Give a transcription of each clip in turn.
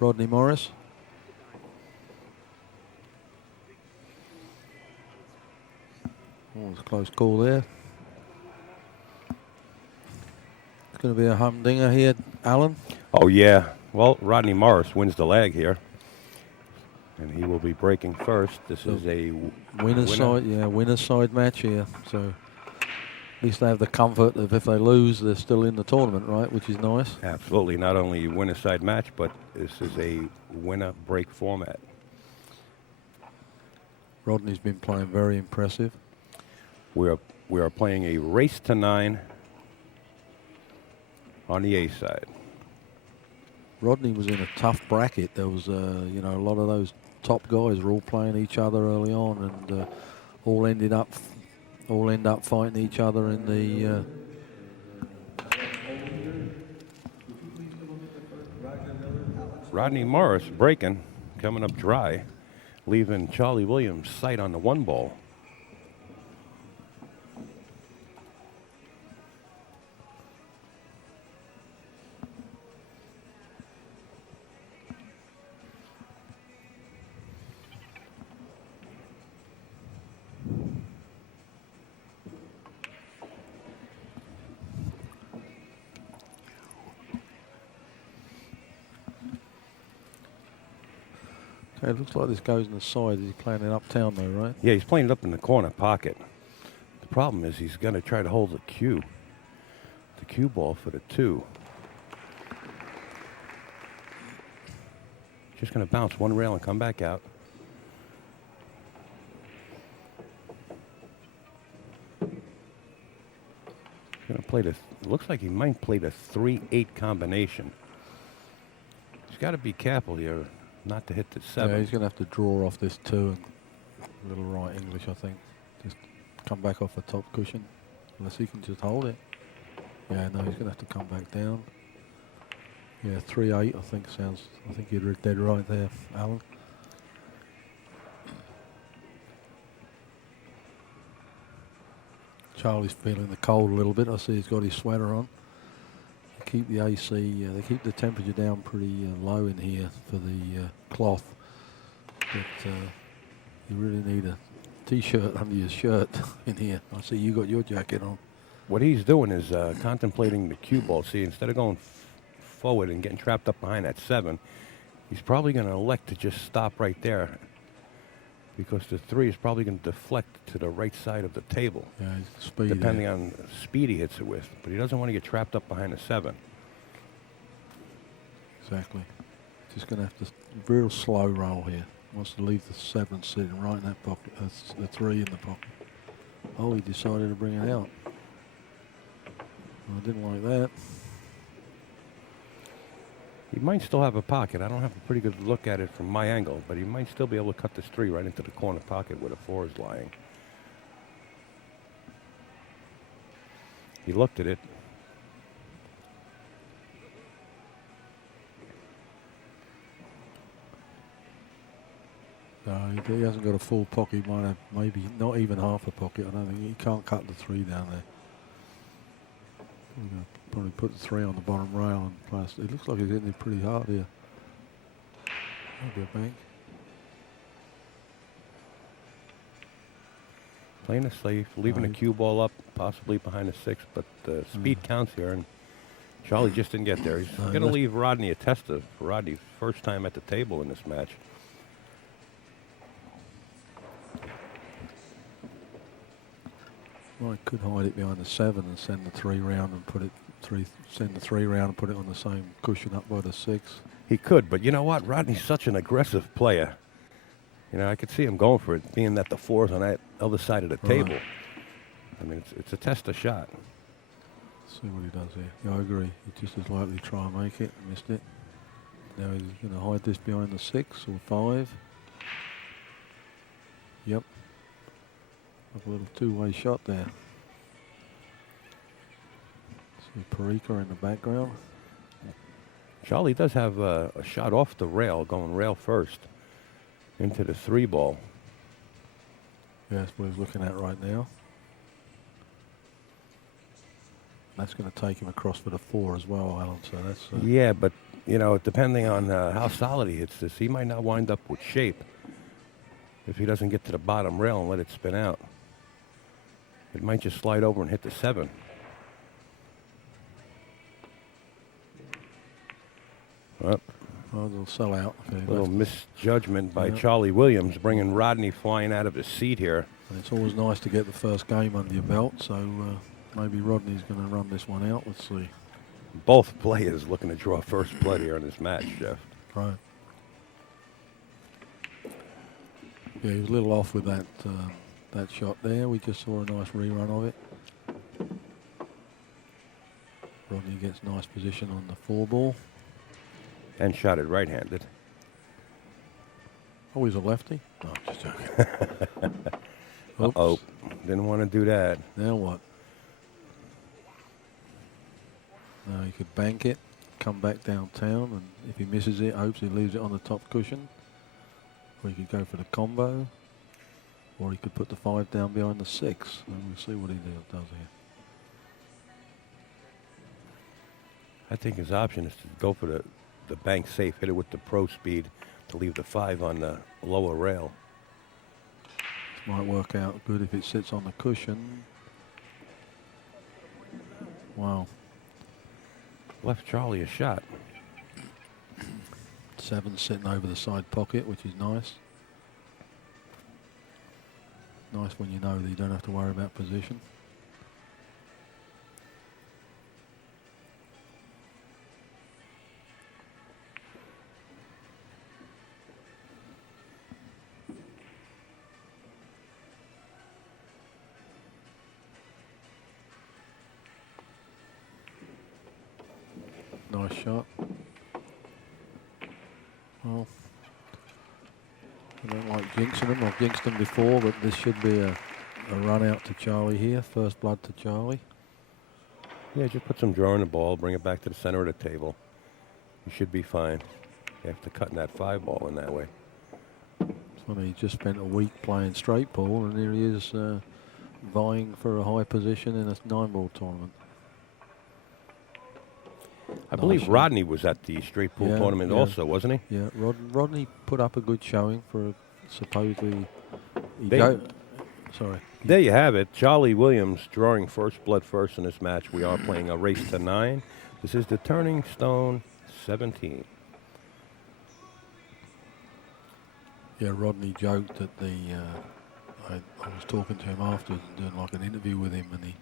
Rodney Morris. Oh, it's a close call there. It's going to be a humdinger here, Alan. Oh, yeah. Well, Rodney Morris wins the leg here. And he will be breaking first. This is a winner's side, winner's side match here. So at least they have the comfort of if they lose, they're still in the tournament, right? Which is nice. Absolutely. Not only a winner's side match, but this is a winner break format. Rodney's been playing very impressive. We are playing a race to 9 on the A side. Rodney was in a tough bracket. There was, a lot of those top guys were all playing each other early on, and all end up fighting each other in the. Rodney Morris breaking, coming up dry, leaving Charlie Williams sight on the 1 ball. Okay, it looks like this goes in the side. He's playing it uptown though, right? Yeah, he's playing it up in the corner pocket. The problem is he's going to try to hold the cue ball for the 2. Just going to bounce 1 rail and come back out. Going to play looks like he might play the 3-8 combination. He's got to be careful here not to hit the 7. Yeah, he's going to have to draw off this 2 and a little right English, I think. Just come back off the top cushion, unless he can just hold it. Yeah, no, he's going to have to come back down. Yeah, 3-8, I think you're dead right there, Alan. Charlie's feeling the cold a little bit. I see he's got his sweater on. They keep the AC, they keep the temperature down pretty low in here for the cloth. But you really need a T-shirt under your shirt in here. I see you got your jacket on. What he's doing is contemplating the cue ball. See, instead of going forward and getting trapped up behind that 7, he's probably going to elect to just stop right there, because the 3 is probably going to deflect to the right side of the table. Yeah, speed, depending on the speed he hits it with. But he doesn't want to get trapped up behind the 7. Exactly. Just going to have to real slow roll here. Wants to leave the 7 sitting right in that pocket. That's the 3 in the pocket. Oh, he decided to bring it out. I didn't like that. He might still have a pocket. I don't have a pretty good look at it from my angle, but he might still be able to cut this 3 right into the corner pocket where the 4 is lying. He looked at it. No, he hasn't got a full pocket. He might have maybe not even half a pocket. I don't think he can't cut the 3 down there. We're going to probably put the 3 on the bottom rail and plus. It looks like he's hitting it pretty hard here. Maybe a bank. Playing it safe, leaving the cue ball up, possibly behind the 6, but speed counts here, and Charlie just didn't get there. He's going to leave Rodney a tester for Rodney's first time at the table in this match. Well, I could hide it behind the 7 and send the 3 round and put it send the 3 round and put it on the same cushion up by the 6. He could, but you know what? Rodney's such an aggressive player. You know, I could see him going for it, being that the 4's on that other side of the table. I mean, it's a tester shot. See what he does here. Yeah, I agree. He just as likely try and make it. Missed it. Now he's going to hide this behind the 6 or 5. Yep. A little 2-way shot there. See Parika in the background. Charlie does have a shot off the rail, going rail first into the 3 ball. Yeah, that's what he's looking at right now. That's going to take him across for the 4 as well, Alan. So that's Yeah, but, you know, depending on how solid he hits this, he might not wind up with shape if he doesn't get to the bottom rail and let it spin out. It might just slide over and hit the 7. Well, they'll sell out. Okay, little misjudgment by Charlie Williams, bringing Rodney flying out of his seat here. And it's always nice to get the first game under your belt, so maybe Rodney's going to run this one out. Let's see. Both players looking to draw first blood here in this match, Jeff. Right. Yeah, he was a little off with that that shot there. We just saw a nice rerun of it. Rodney gets nice position on the 4 ball. And shot it right-handed. Oh, he's a lefty? No, just joking. Uh-oh. Didn't want to do that. Now what? Now he could bank it, come back downtown, and if he misses it, hopes he leaves it on the top cushion. Or he could go for the combo. Or he could put the 5 down behind the 6. And we'll see what he does here. I think his option is to go for the bank safe, hit it with the pro speed to leave the 5 on the lower rail. This might work out good if it sits on the cushion. Wow. Left Charlie a shot. 7 sitting over the side pocket, which is nice. Nice when you know that you don't have to worry about position. Nice shot. Well, I don't like jinxing them. I've jinxed them before, but this should be a run out to Charlie here. First blood to Charlie. Yeah, just put some draw in the ball, bring it back to the center of the table. You should be fine. After cutting that 5 ball in that way. It's funny, he just spent a week playing straight ball, and here he is vying for a high position in a 9-ball tournament. I believe Rodney was at the straight pool tournament also, wasn't he? Yeah, Rodney put up a good showing for supposedly. Sorry. There you have it. Charlie Williams drawing first blood first in this match. We are playing a race to 9. This is the Turning Stone 17. Yeah, Rodney joked that I was talking to him afterwards and doing like an interview with him, and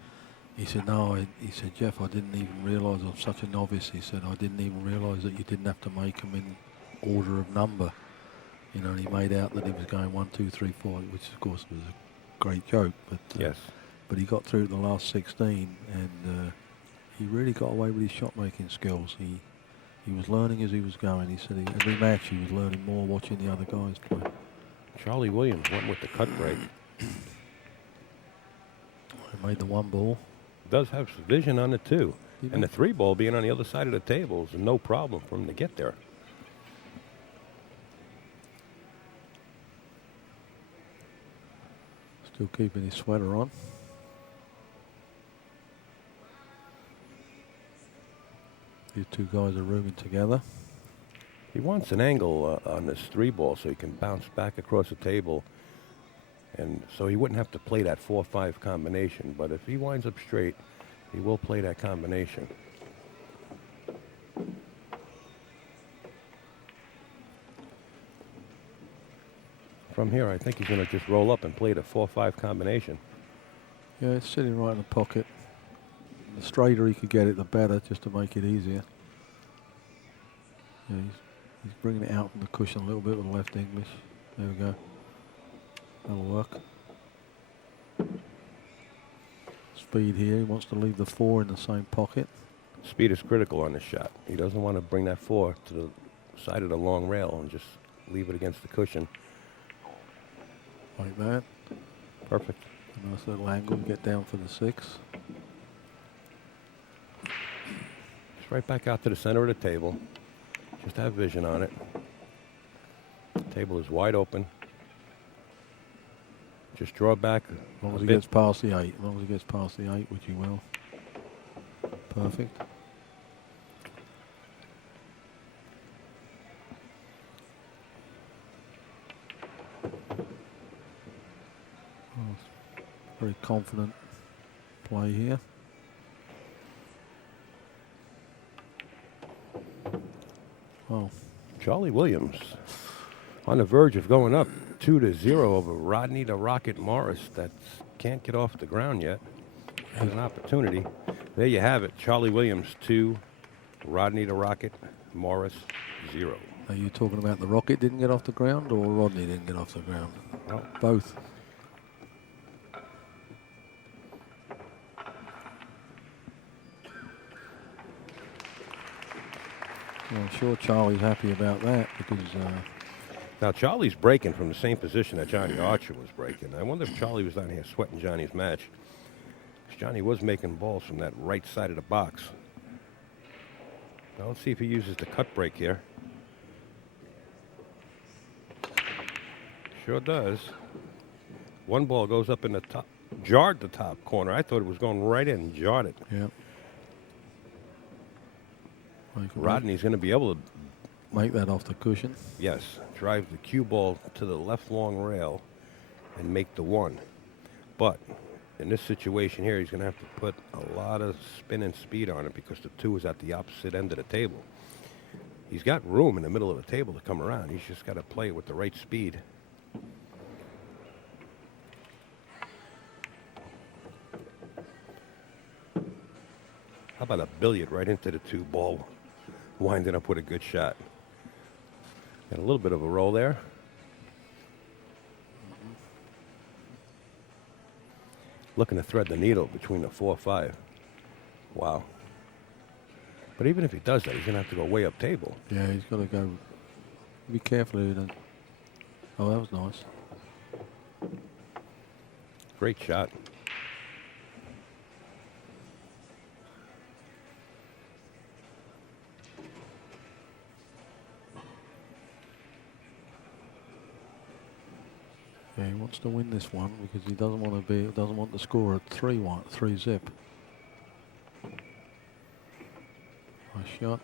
he said, no, he said, Jeff, I didn't even realise I'm such a novice. He said, I didn't even realise that you didn't have to make them in order of number. You know, and he made out that he was going 1, 2, 3, 4, which of course was a great joke. But yes. But he got through to the last 16, and he really got away with his shot-making skills. He was learning as he was going. He said every match he was learning more watching the other guys play. Charlie Williams went with the cut break. He made the 1 ball. Does have some vision on it too. And the 3 ball being on the other side of the table is no problem for him to get there. Still keeping his sweater on. These 2 guys are rooming together. He wants an angle on this 3 ball so he can bounce back across the table. And so he wouldn't have to play that 4-5 combination. But if he winds up straight, he will play that combination. From here, I think he's going to just roll up and play the 4-5 combination. Yeah, it's sitting right in the pocket. The straighter he could get it, the better, just to make it easier. Yeah, he's bringing it out from the cushion a little bit with the left English. There we go. That'll work. Speed here. He wants to leave the 4 in the same pocket. Speed is critical on this shot. He doesn't want to bring that 4 to the side of the long rail and just leave it against the cushion. Like that. Perfect. A nice little angle. Get down for the 6. Just right back out to the center of the table. Just have vision on it. The table is wide open. Just draw back. As long as he gets past the 8. As long as he gets past the 8, which he will. Perfect. Oh, very confident play here. Oh, Charlie Williams on the verge of going up 2-0 over Rodney the Rocket Morris. That can't get off the ground yet. Has an opportunity. There you have it. Charlie Williams 2, Rodney the Rocket Morris 0. are you talking about the Rocket didn't get off the ground or Rodney didn't get off the ground? Well, Both. Well, I'm sure Charlie's happy about that because now Charlie's breaking from the same position that Johnny Archer was breaking. I wonder if Charlie was down here sweating Johnny's match. 'Cause Johnny was making balls from that right side of the box. Now let's see if he uses the cut break here. Sure does. One ball goes up in the top, jarred the top corner. I thought it was going right in, jarred it. yeah. Rodney's going to be able to, make that off the cushion. yes, drive the cue ball to the left long rail and make the one. But in this situation here, he's going to have to put a lot of spin and speed on it because the 2 is at the opposite end of the table. He's got room in the middle of the table to come around. He's just got to play it with the right speed. How about a billiard right into the 2 ball, winding up with a good shot. Got a little bit of a roll there. Looking to thread the needle between the 4-5. Wow. But even if he does that, he's going to have to go way up table. Yeah, he's got to go. Be careful here. Then. Oh, that was nice. Great shot. Yeah, he wants to win this one because he doesn't want to score at 3 zip. Nice shot.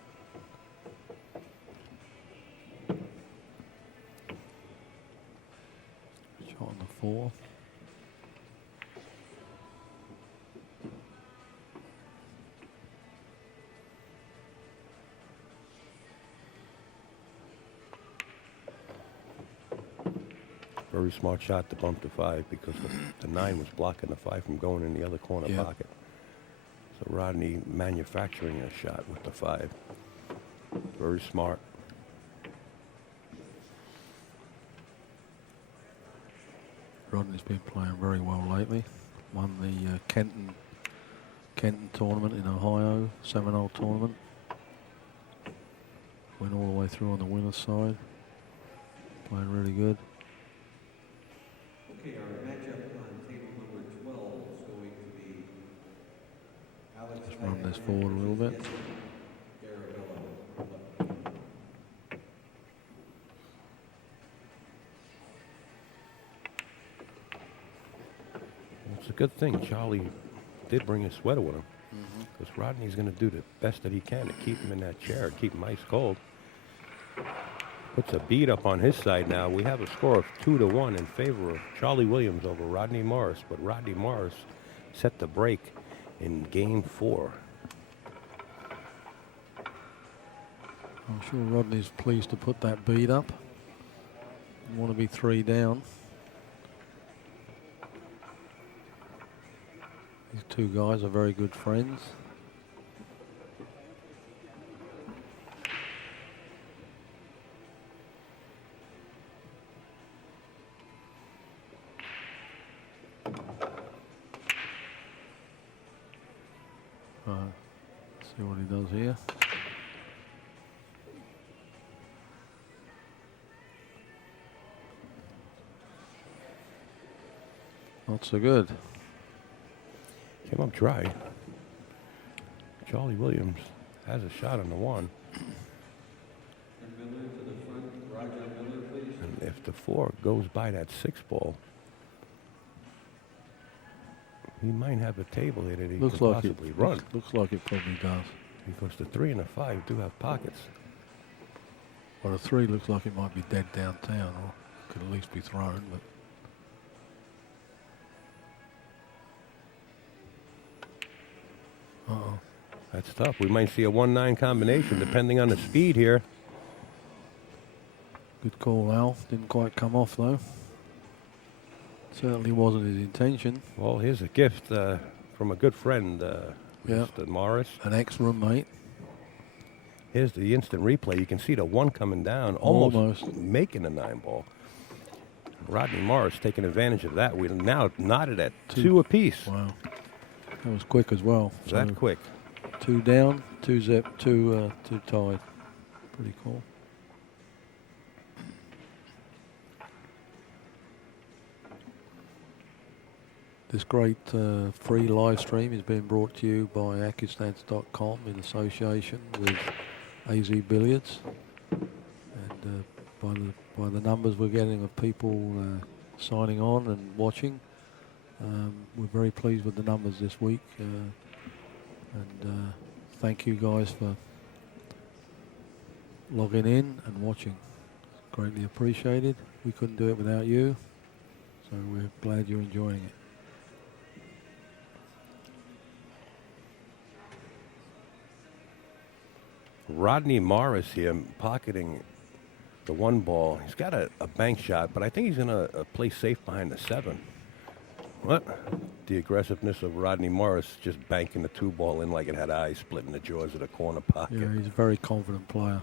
Shot on the 4. Very smart shot to bump to 5 because the 9 was blocking the 5 from going in the other corner Yep. pocket. So Rodney manufacturing a shot with the 5. Very smart. Rodney's been playing very well lately. Won the Kenton tournament in Ohio, Seminole tournament. Went all the way through on the winner's side. Playing really good. Okay, our matchup on table number 12 is going to be Alex. Let's run this forward a little bit. It's a good thing Charlie did bring his sweater with him because Rodney's going to do the best that he can to keep him in that chair, keep him ice cold. Puts a beat up on his side now. We have a score of 2-1 in favor of Charlie Williams over Rodney Morris, but Rodney Morris set the break in game 4. I'm sure Rodney's pleased to put that beat up. You want to be 3 down. These 2 guys are very good friends. See what he does here. Not so good. Came up dry. Charlie Williams has a shot on the 1. And Miller to the front. Roger Miller, please. And if the 4 goes by that 6 ball, He might have a table here that he Looks could like it. possibly run. Looks like it probably does. Because the 3 and the 5 do have pockets. Well, the 3 looks like it might be dead downtown, or could at least be thrown. But uh-oh. That's tough. We might see a 1-9 combination depending on the speed here. Good call, Al. Didn't quite come off though. Certainly wasn't his intention. Well, here's a gift from a good friend, Yeah. Mr. Morris. An ex-roommate. Here's the instant replay. You can see the 1 coming down, almost making a 9 ball. Rodney Morris taking advantage of that. We're now knotted at 2 apiece. Wow. That was quick as well. That quick. 2 down, 2 zip, 2 tied. Pretty cool. This great free live stream is being brought to you by AccuStats.com in association with AZ Billiards. And by the numbers we're getting of people signing on and watching, we're very pleased with the numbers this week. And thank you guys for logging in and watching. Greatly appreciated. We couldn't do it without you, so we're glad you're enjoying it. Rodney Morris here pocketing the 1 ball. He's got a bank shot, but I think he's going to play safe behind the 7. What? The aggressiveness of Rodney Morris just banking the 2 ball in like it had eyes, splitting the jaws of the corner pocket. Yeah, he's a very confident player.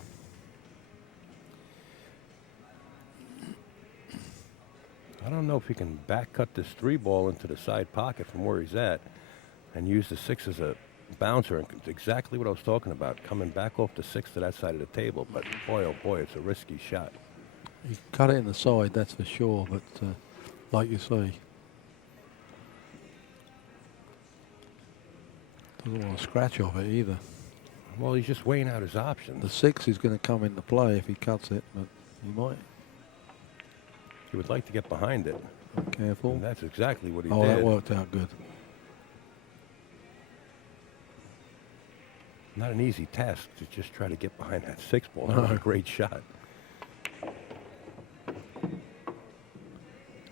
I don't know if he can back cut this 3 ball into the side pocket from where he's at and use the 6 as a bouncer. And it's exactly what I was talking about, coming back off the 6 to that side of the table. But boy, oh boy, it's a risky shot. He can cut it in the side, that's for sure. But like you say, doesn't want to scratch off it either. Well, he's just weighing out his options. The 6 is going to come into play if he cuts it, but he might. He would like to get behind it. Careful. And that's exactly what he Oh, did. that worked out good. Not an easy task to just try to get behind that 6 ball. That was a great shot.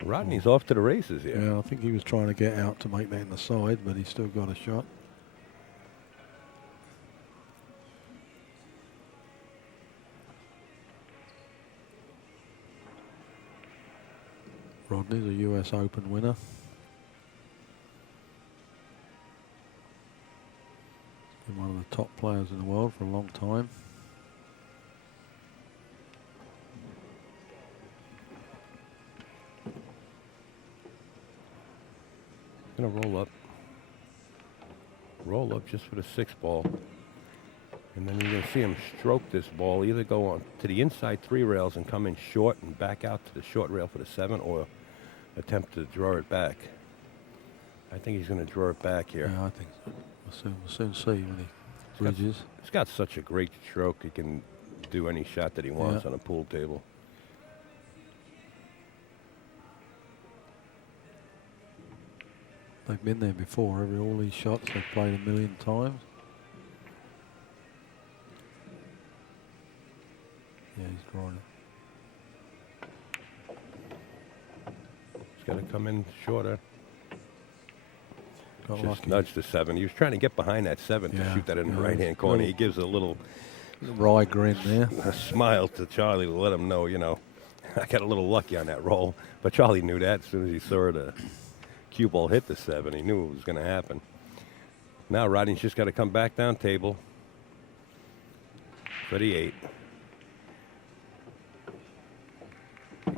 Rodney's off to the races here. Yeah, I think he was trying to get out to make that in the side, but he still got a shot. Rodney's a US Open winner. Been one of the top players in the world for a long time. Gonna roll up. Roll up just for the 6 ball. And then you're gonna see him stroke this ball, either go on to the inside 3 rails and come in short and back out to the short rail for the 7, or attempt to draw it back. I think he's gonna draw it back here. Yeah, I think so. We'll soon see when he bridges. He's got such a great stroke. He can do any shot that he wants on a pool table. They've been there before. All these shots they've played a million times. Yeah, he's drawing it. He's got to come in shorter. Got Just lucky. nudge the 7. He was trying to get behind that 7 to Yeah, shoot that in the yeah, right-hand corner. He gives a little wry grin there. a smile to Charlie to let him know, you know, I got a little lucky on that roll. But Charlie knew that as soon as he saw the cue ball hit the 7. He knew it was going to happen. Now Rodney's just got to come back down table for the 8.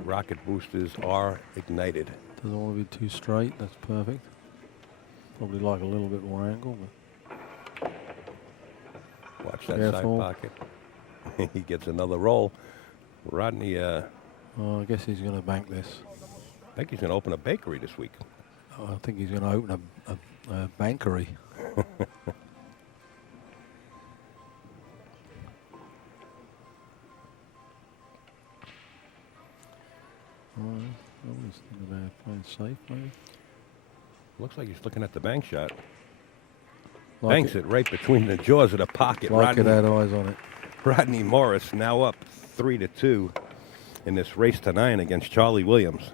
Rocket boosters are ignited. Doesn't want to be too straight. That's perfect. Probably like a little bit more angle, but Watch that careful. side pocket. He gets another roll. Rodney, I guess he's going to bank this. I think he's going to open a bakery this week. I think he's going to open a bankery. I was thinking about playing safe, maybe. Looks like he's looking at the bank shot. Like Banks it right between the jaws of the pocket. Like it had eyes on it. Rodney Morris now up 3-2 in this race to 9 against Charlie Williams.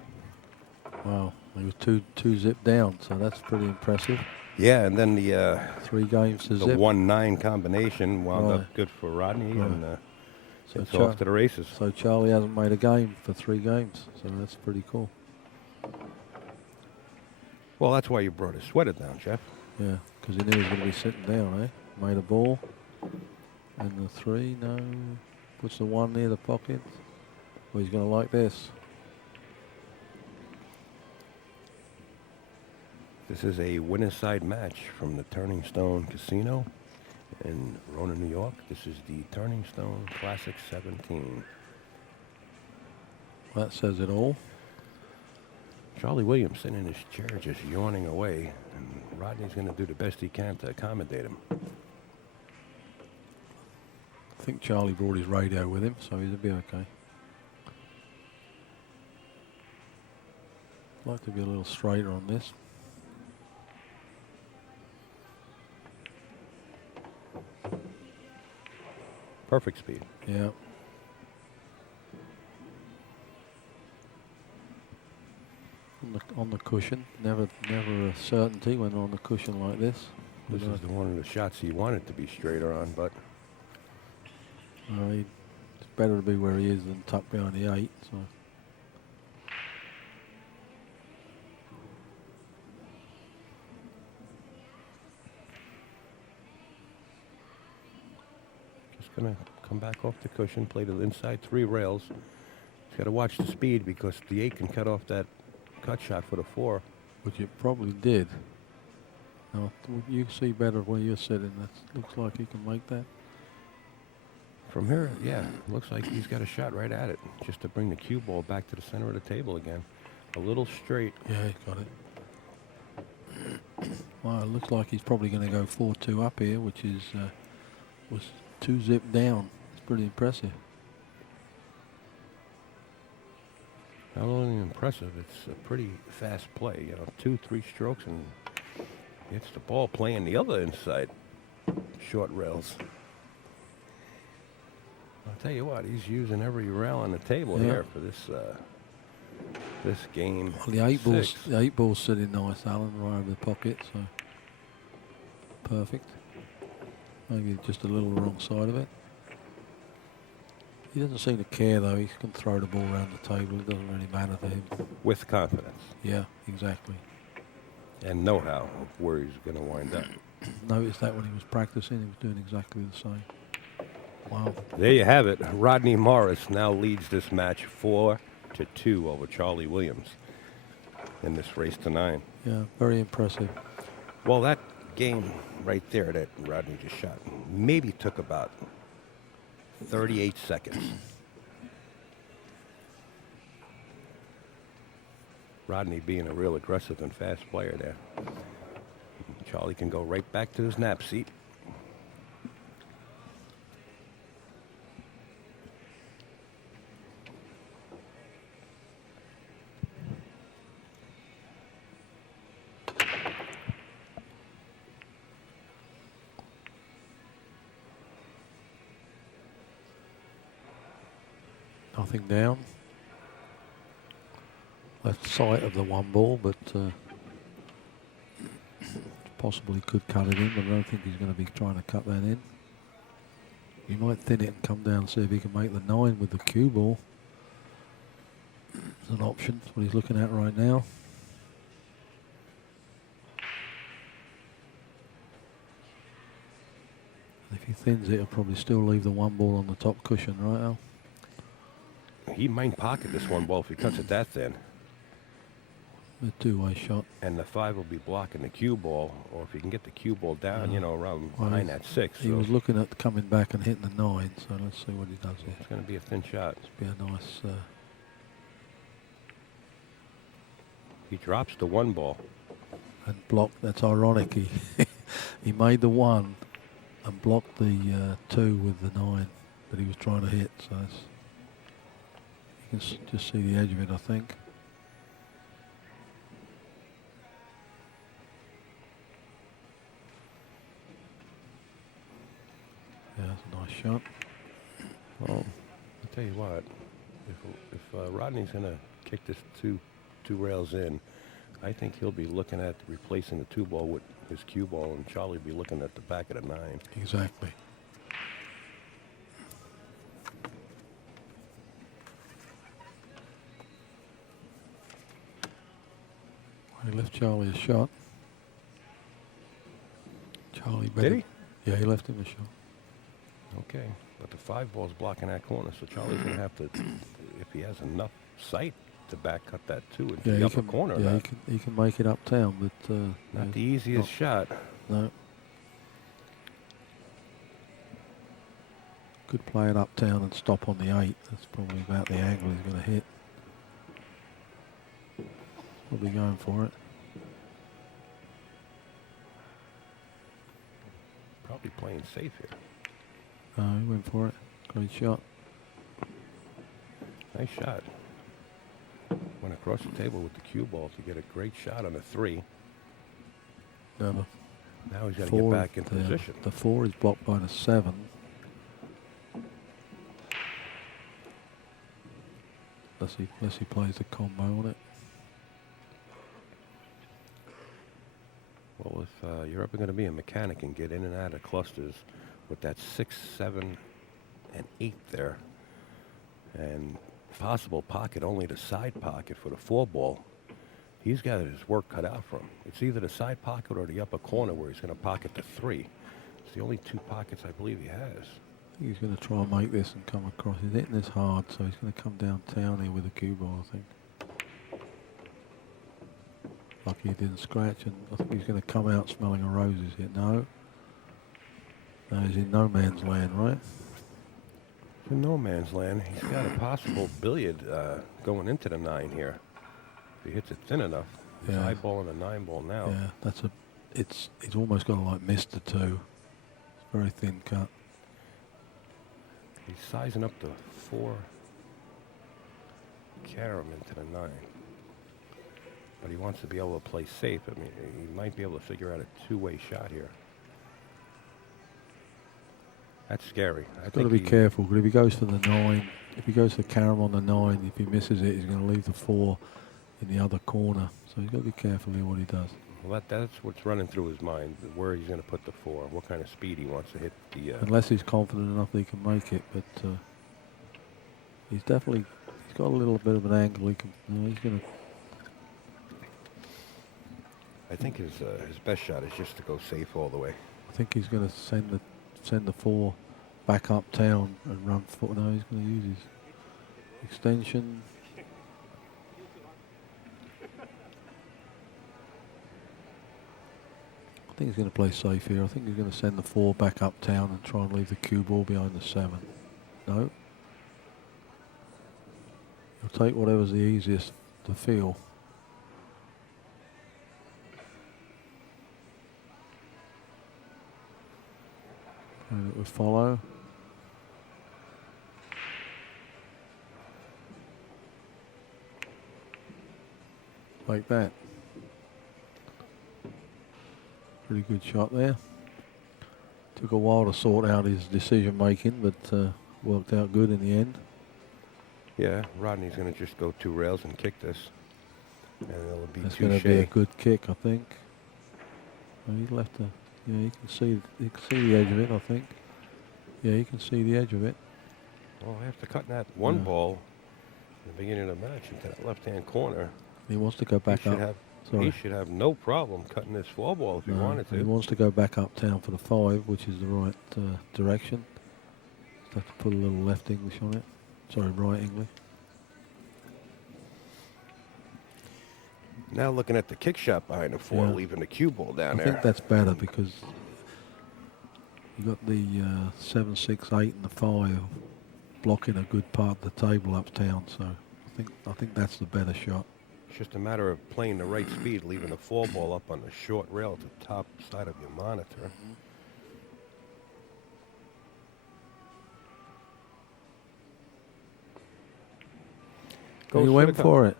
Wow, he was two zip down, so that's pretty impressive. Yeah, and then the 3 games to the zip. 1-9 combination wound Right. up good for Rodney, Right. and So it's off to the races. So Charlie hasn't made a game for 3 games, so that's pretty cool. Well, that's why you brought his sweater down, Jeff. Yeah, because he knew he was going to be sitting down, eh? Made a ball. And the 3, no. Puts the 1 near the pocket. Well, he's going to like this. This is a winner's side match from the Turning Stone Casino in Verona, New York. This is the Turning Stone Classic 17. That says it all. Charlie Williams sitting in his chair just yawning away, and Rodney's going to do the best he can to accommodate him. I think Charlie brought his radio with him, so he'll be okay. I'd like to be a little straighter on this. Perfect speed. Yeah. On the cushion, never a certainty when on the cushion like this. This is the one of the shots he wanted to be straighter on, but it's better to be where he is than tucked behind the 8. So just going to come back off the cushion, play the inside 3 rails. He's got to watch the speed because the 8 can cut off that cut shot for the 4. which it probably did. Now, you can see better where you're sitting. That looks like he can make that. From here, yeah, looks like he's got a shot right at it, just to bring the cue ball back to the center of the table again. A little straight. Yeah, he got it. Well, it looks like he's probably going to go 4-2 up here, which is was 2 zip down. It's pretty impressive. Not only impressive, it's a pretty fast play. You know, 2-3 strokes and gets the ball playing the other inside short rails. I'll tell you what, he's using every rail on the table here for this this game. Well, the 8 ball's sitting nice, Alan, right over the pocket, so perfect. Maybe just a little wrong side of it. He doesn't seem to care though. He can throw the ball around the table. It doesn't really matter to him. With confidence. Yeah, exactly. And know-how of where he's going to wind up. Noticed that when he was practicing, he was doing exactly the same. Wow. There you have it. Rodney Morris now leads this match 4-2 over Charlie Williams in this race to 9. Yeah, very impressive. Well, that game right there that Rodney just shot maybe took about 38 seconds. Rodney being a real aggressive and fast player there. Charlie can go right back to his nap seat. Nothing down. Left sight of the 1 ball, but possibly could cut it in, but I don't think he's going to be trying to cut that in. He might thin it and come down and see if he can make the 9 with the cue ball. It's an option. That's what he's looking at right now. If he thins it, he'll probably still leave the 1 ball on the top cushion, right, Al? He might pocket this 1 ball if he cuts it that thin. A 2-way shot. And the 5 will be blocking the cue ball, or if he can get the cue ball down, you know, around Well, behind that 6. He So was looking at coming back and hitting the 9, so let's see what he does here. it's going to be a thin shot. Be a nice. He drops the 1 ball. And blocked. That's ironic. He made the 1 and blocked the 2 with the 9 that he was trying to hit. So you can just see the edge of it, I think. shot. Well, I'll tell you what. If Rodney's going to kick this two rails in, I think he'll be looking at replacing the 2-ball with his cue ball, and Charlie will be looking at the back of the 9. Exactly. He left Charlie a shot. Charlie better. Did he? Yeah, he left him a shot. Okay, but the 5-ball's blocking that corner, so Charlie's going to have to, if he has enough sight to back cut that 2 into Yeah, the he upper can. corner. Yeah, he can make it uptown, but Not the easiest shot. No. Could play it uptown and stop on the 8. That's probably about the angle he's going to hit. Probably going for it. Probably playing safe here. No, he went for it. Great shot. Nice shot. Went across the table with the cue ball to get a great shot on the 3. Never. Now he's got to get back in position. The 4 is blocked by the 7. Unless he plays the combo on it. Well, if you're ever going to be a mechanic and get in and out of clusters with that 6, 7, and 8 there, and possible pocket, only the side pocket for the 4-ball, he's got his work cut out for him. It's either the side pocket or the upper corner where he's going to pocket the 3. It's the only 2 pockets I believe he has. I think he's going to try and make this and come across. He's hitting this hard, so he's going to come downtown here with a cue ball, I think. Lucky he didn't scratch, and I think he's going to come out smelling of roses here. No. No, he's in no man's land, right? In no man's land. He's got a possible billiard going into the 9 here. If he hits it thin enough. He's Yeah. eyeballing a 9-ball now. Yeah, it's almost got to like miss the 2. It's very thin cut. He's sizing up the 4 carom into the 9. But he wants to be able to play safe. I mean, he might be able to figure out a 2-way shot here. That's scary. He's got to be careful, because if he goes for the 9, if he goes for carom on the 9, if he misses it, he's going to leave the 4 in the other corner. So he's got to be careful here what he does. Well, that's what's running through his mind, where he's going to put the 4, what kind of speed he wants to hit the... Unless he's confident enough that he can make it, but he's got a little bit of an angle. He's going to... I think his best shot is just to go safe all the way. I think he's going to send the 4 back uptown and run for... No, he's going to use his extension. I think he's going to play safe here. I think he's going to send the 4 back uptown and try and leave the cue ball behind the 7. No. He'll take whatever's the easiest to feel. And it would follow. Like that. Pretty good shot there. Took a while to sort out his decision making, but worked out good in the end. Yeah, Rodney's going to just go 2 rails and kick this. And it'll be That's touche. going to be a good kick, I think. Oh, he left a... Yeah, you can see the edge of it, I think. Yeah, you can see the edge of it. Well, after cutting that 1 ball in the beginning of the match into that left-hand corner, He wants to go back up. he should have no problem cutting this 4 ball if he wanted to. He wants to go back uptown for the 5, which is the right direction. Just have to put a little left English on it. Sorry, right English. Now looking at the kick shot behind the 4, Yeah. leaving the cue ball down I there. think that's better because you got the 7, 6, 8 and the 5 blocking a good part of the table uptown. So I think that's the better shot. It's just a matter of playing the right speed, leaving the 4 ball up on the short rail at the top side of your monitor. He went for it.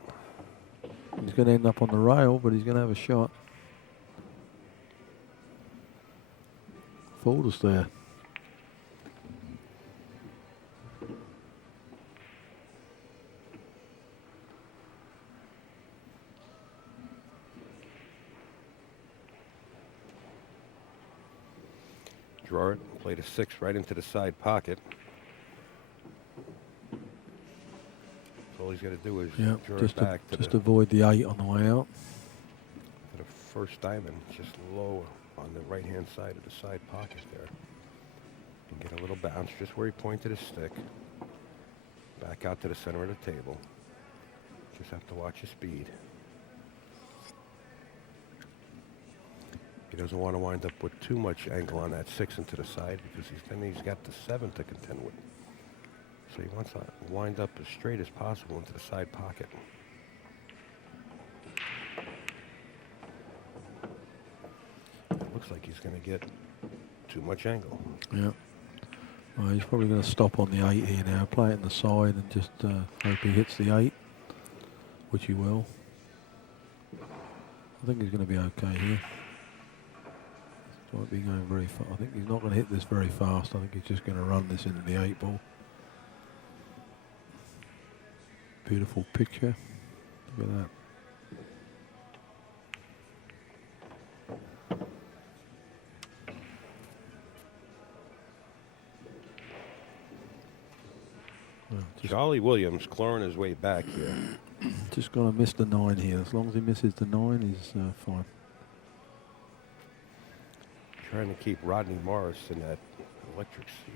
He's going to end up on the rail, but he's going to have a shot. Fooled us there. Draw it, play the 6 right into the side pocket. All he's got to do is Yeah, draw just it back to just the avoid the 8 on the way out. first diamond, just low on the right-hand side of the side pocket there. And get a little bounce just where he pointed his stick. Back out to the center of the table. Just have to watch his speed. He doesn't want to wind up with too much angle on that 6 into the side because then he's got the 7 to contend with. So he wants to wind up as straight as possible into the side pocket. It looks like he's going to get too much angle. Yeah. Well, he's probably going to stop on the 8 here now, play it in the side and just hope he hits the 8, which he will. I think he's going to be okay here. Won't be going very far. I think he's not going to hit this very fast. I think he's just going to run this into the 8 ball. Beautiful picture. Look at that. Well, Charlie Williams clawing his way back here. Just going to miss the 9 here. As long as he misses the 9, he's fine. Trying to keep Rodney Morris in that electric seat.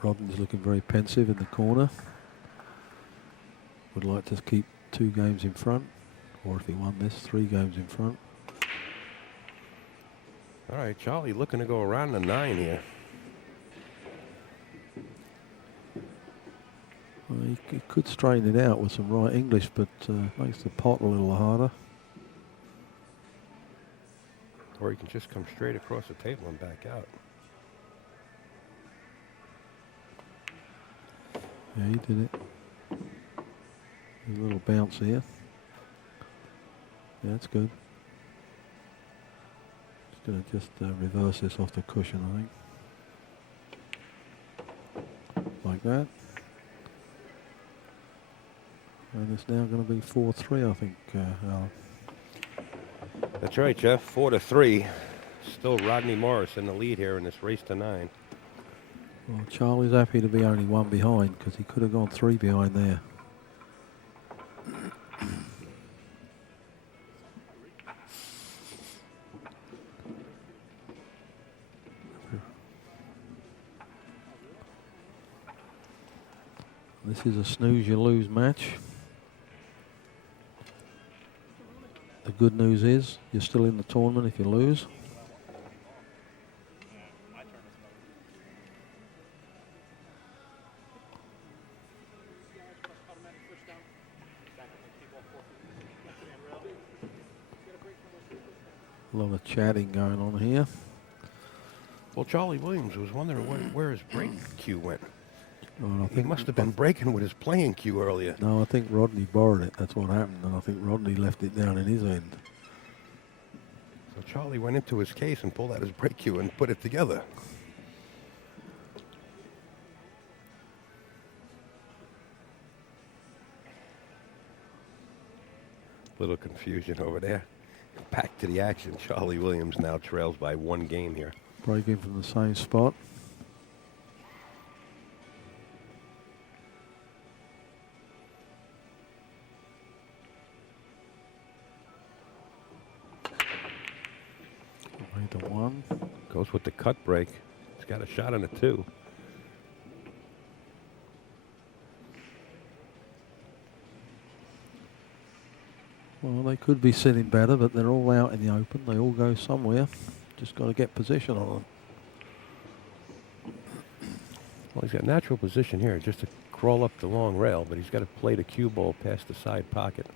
Rodney's looking very pensive in the corner. Would like to keep 2 games in front, or if he won this, 3 games in front. All right, Charlie looking to go around the 9 here. Well, he could straighten it out with some right English, but makes the pot a little harder. Or he can just come straight across the table and back out. Yeah, he did it. There's a little bounce here. Yeah, that's good. Just going to just reverse this off the cushion, I think. Like that. And it's now going to be 4-3, I think, Alan. That's right, Jeff. 4-3. Still Rodney Morris in the lead here in this race to 9. Well, Charlie's happy to be only 1 behind because he could have gone 3 behind there. This is a snooze you lose match. The good news is you're still in the tournament if you lose. A lot of chatting going on here. Well, Charlie Williams was wondering where his break cue went. Well, I He think must have been breaking with his playing cue earlier. No, I think Rodney borrowed it. That's what happened. And I think Rodney left it down in his end. So Charlie went into his case and pulled out his break cue and put it together. Little confusion over there. Back to the action. Charlie Williams now trails by 1 game here. Breaking from the same spot. Made the 1. Goes with the cut break. He's got a shot on a 2. Well, they could be sitting better, but they're all out in the open. They all go somewhere. Just got to get position on them. Well, he's got natural position here just to crawl up the long rail, but he's got to play the cue ball past the side pocket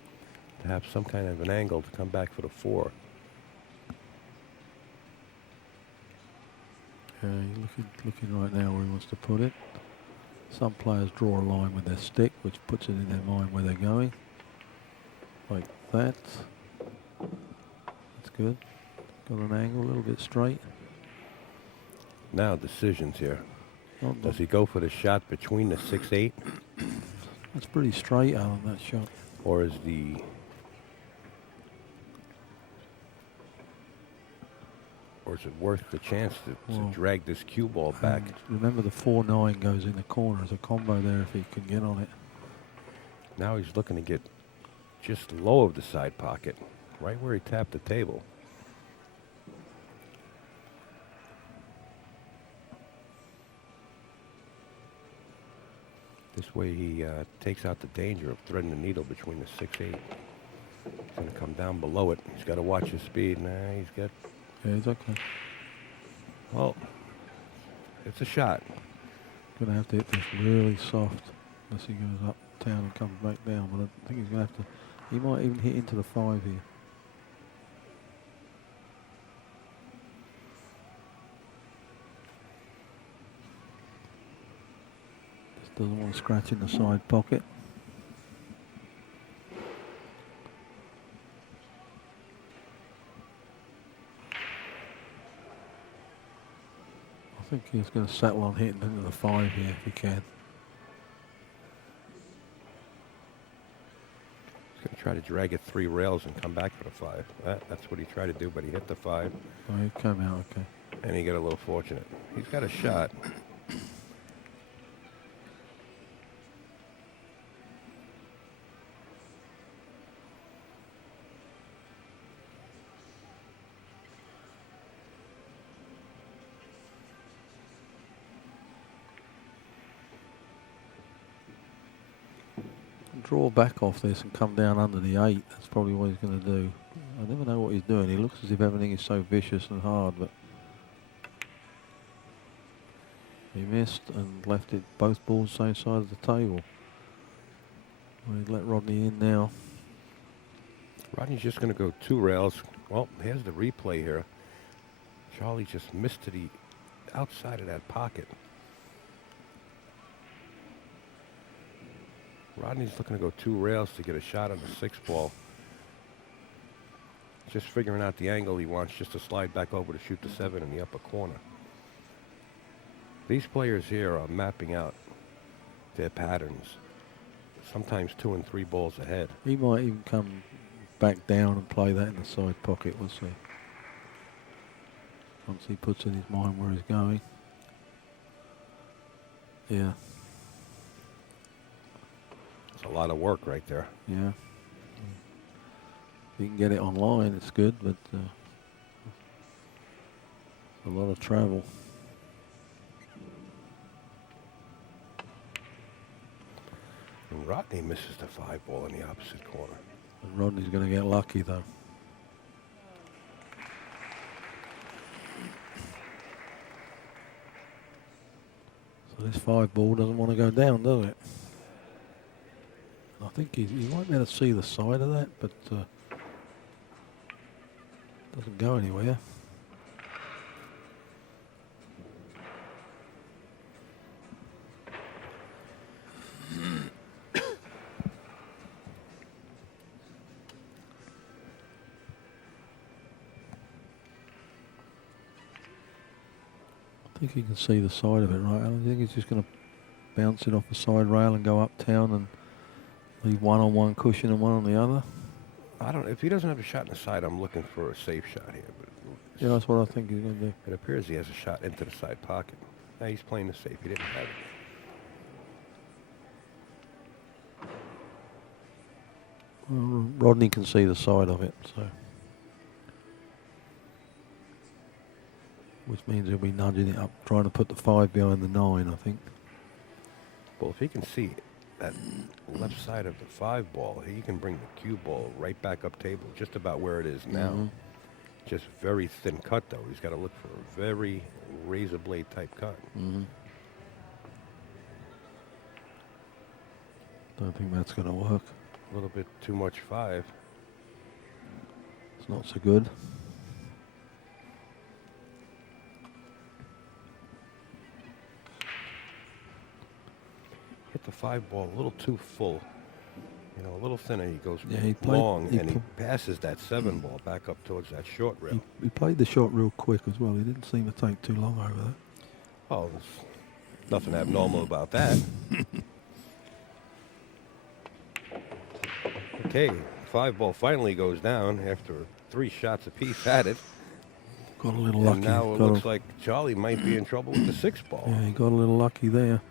to have some kind of an angle to come back for the 4. Yeah, looking right now where he wants to put it. Some players draw a line with their stick, which puts it in their mind where they're going. Like that. That's good. Got an angle, a little bit straight. Now decisions here. Not Does he go for the shot between the 6-8? That's pretty straight, Alan, that shot. Or is the Or is it worth the chance to Well, drag this cue ball back? And remember the 4-9 goes in the corner as a combo there if he can get on it. Now he's looking to get just low of the side pocket, right where he tapped the table. This way he takes out the danger of threading the needle between the 6-8. He's going to come down below it. He's got to watch his speed. Nah, he's got... Yeah, it's okay. Well, it's a shot. Gonna have to hit this really soft unless he goes up town and comes back down. But I think he's gonna have to. He might even hit into the 5 here. Just doesn't want to scratch in the side pocket. I think he's going to settle on hitting into the 5 here if he can. He's going to try to drag it 3 rails and come back for the 5. That's what he tried to do, but he hit the 5. Oh, he came out okay. And he got a little fortunate. He's got a shot. Draw back off this and come down under the 8. That's probably what he's going to do. I never know what he's doing. He looks as if everything is so vicious and hard, but he missed and left it both balls same side of the table. Well, he'd let Rodney in now. Rodney's just going to go 2 rails. Well, here's the replay here. Charlie just missed to the outside of that pocket. Rodney's looking to go 2 rails to get a shot on the 6 ball. Just figuring out the angle he wants just to slide back over to shoot the 7 in the upper corner. These players here are mapping out their patterns. Sometimes 2 and 3 balls ahead. He might even come back down and play that in the side pocket. We'll see. Once he puts in his mind where he's going. Yeah. It's a lot of work right there. Yeah. If you can get it online, it's good, but a lot of travel. And Rodney misses the 5 ball in the opposite corner. And Rodney's going to get lucky, though. So this 5 ball doesn't want to go down, does it? I think he might be able to see the side of that, but doesn't go anywhere. I think he can see the side of it, right? I think he's just going to bounce it off the side rail and go uptown and leave one on one cushion and one on the other. I don't. If he doesn't have a shot in the side, I'm looking for a safe shot here. But Yeah, that's what I think he's going to do. it appears he has a shot into the side pocket. Now he's playing the safe. He didn't have it. Well, Rodney can see the side of it, so. Which means he'll be nudging it up, trying to put the 5 behind the 9, I think. Well, if he can see that left side of the 5 ball, he can bring the cue ball right back up table, just about where it is now. Mhm. Just very thin cut, though. He's got to look for a very razor blade type cut. Don't think that's going to work. A little bit too much 5. It's not so good. Hit the 5 ball a little too full. You know, a little thinner. He goes Yeah, he played- long, he and he pl- passes that 7 ball back up towards that short rail. He played the shot real quick as well. He didn't seem to take too long over that. Oh, there's nothing abnormal about that. Okay, 5 ball finally goes down after 3 shots apiece at it. Got a little And lucky. now it Got looks like Charlie might be in trouble with the 6 ball. Yeah, he got a little lucky there.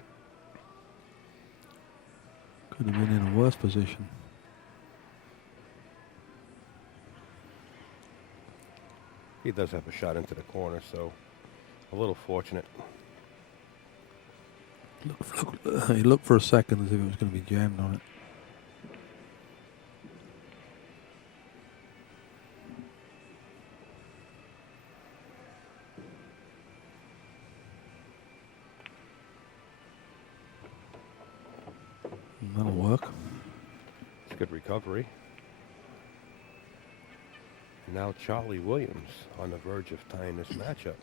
Could have been in a worse position. He does have a shot into the corner, so a little fortunate. He looked for a second as if it was going to be jammed on it. And that'll work. It's a good recovery. Now Charlie Williams on the verge of tying this matchup.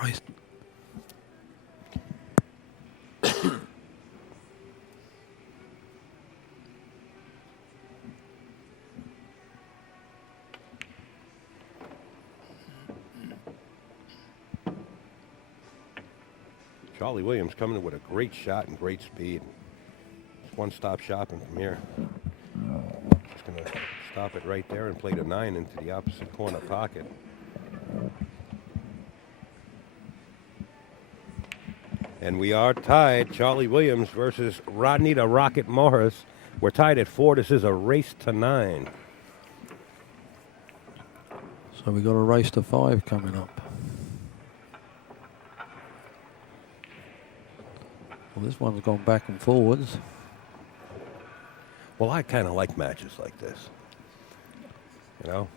Right. Charlie Williams coming in with a great shot and great speed. It's one-stop shopping from here. Just going to stop it right there and play the 9 into the opposite corner pocket. And we are tied. Charlie Williams versus Rodney the Rocket Morris. We're tied at 4. This is a race to 9. So we got a race to 5 coming up. Well, this one's gone back and forwards. Well, I kind of like matches like this. You know?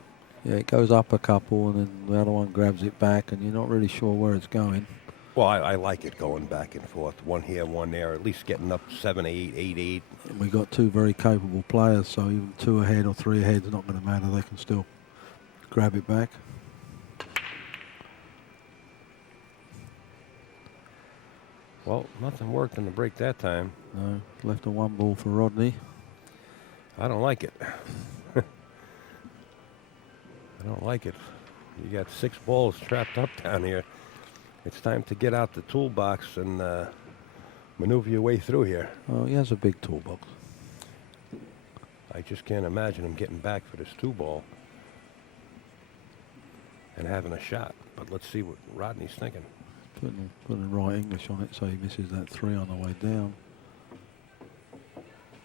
Yeah, it goes up a couple and then the other one grabs it back and you're not really sure where it's going. Well, I like it going back and forth. One here, one there. At least getting up 7-8, 8-8. And we got 2 very capable players, so even 2 ahead or 3 ahead is not going to matter. They can still grab it back. Well, nothing worked in the break that time. No, left a 1 ball for Rodney. I don't like it. I don't like it. You got 6 balls trapped up down here. It's time to get out the toolbox and maneuver your way through here. Oh, he has a big toolbox. I just can't imagine him getting back for this 2 ball and having a shot. But let's see what Rodney's thinking. Putting right English on it so he misses that 3 on the way down.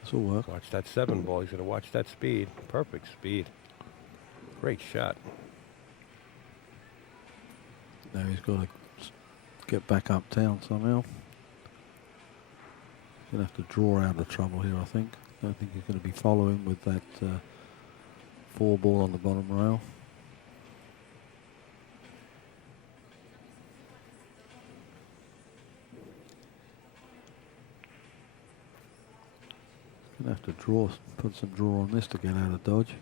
This will work. Watch that 7 ball. He's going to watch that speed. Perfect speed. Great shot. Now he's got to get back uptown somehow. He's going to have to draw out of trouble here, I think. I don't think he's going to be following with that 4 ball on the bottom rail. Going to have to draw, put some draw on this to get out of dodge.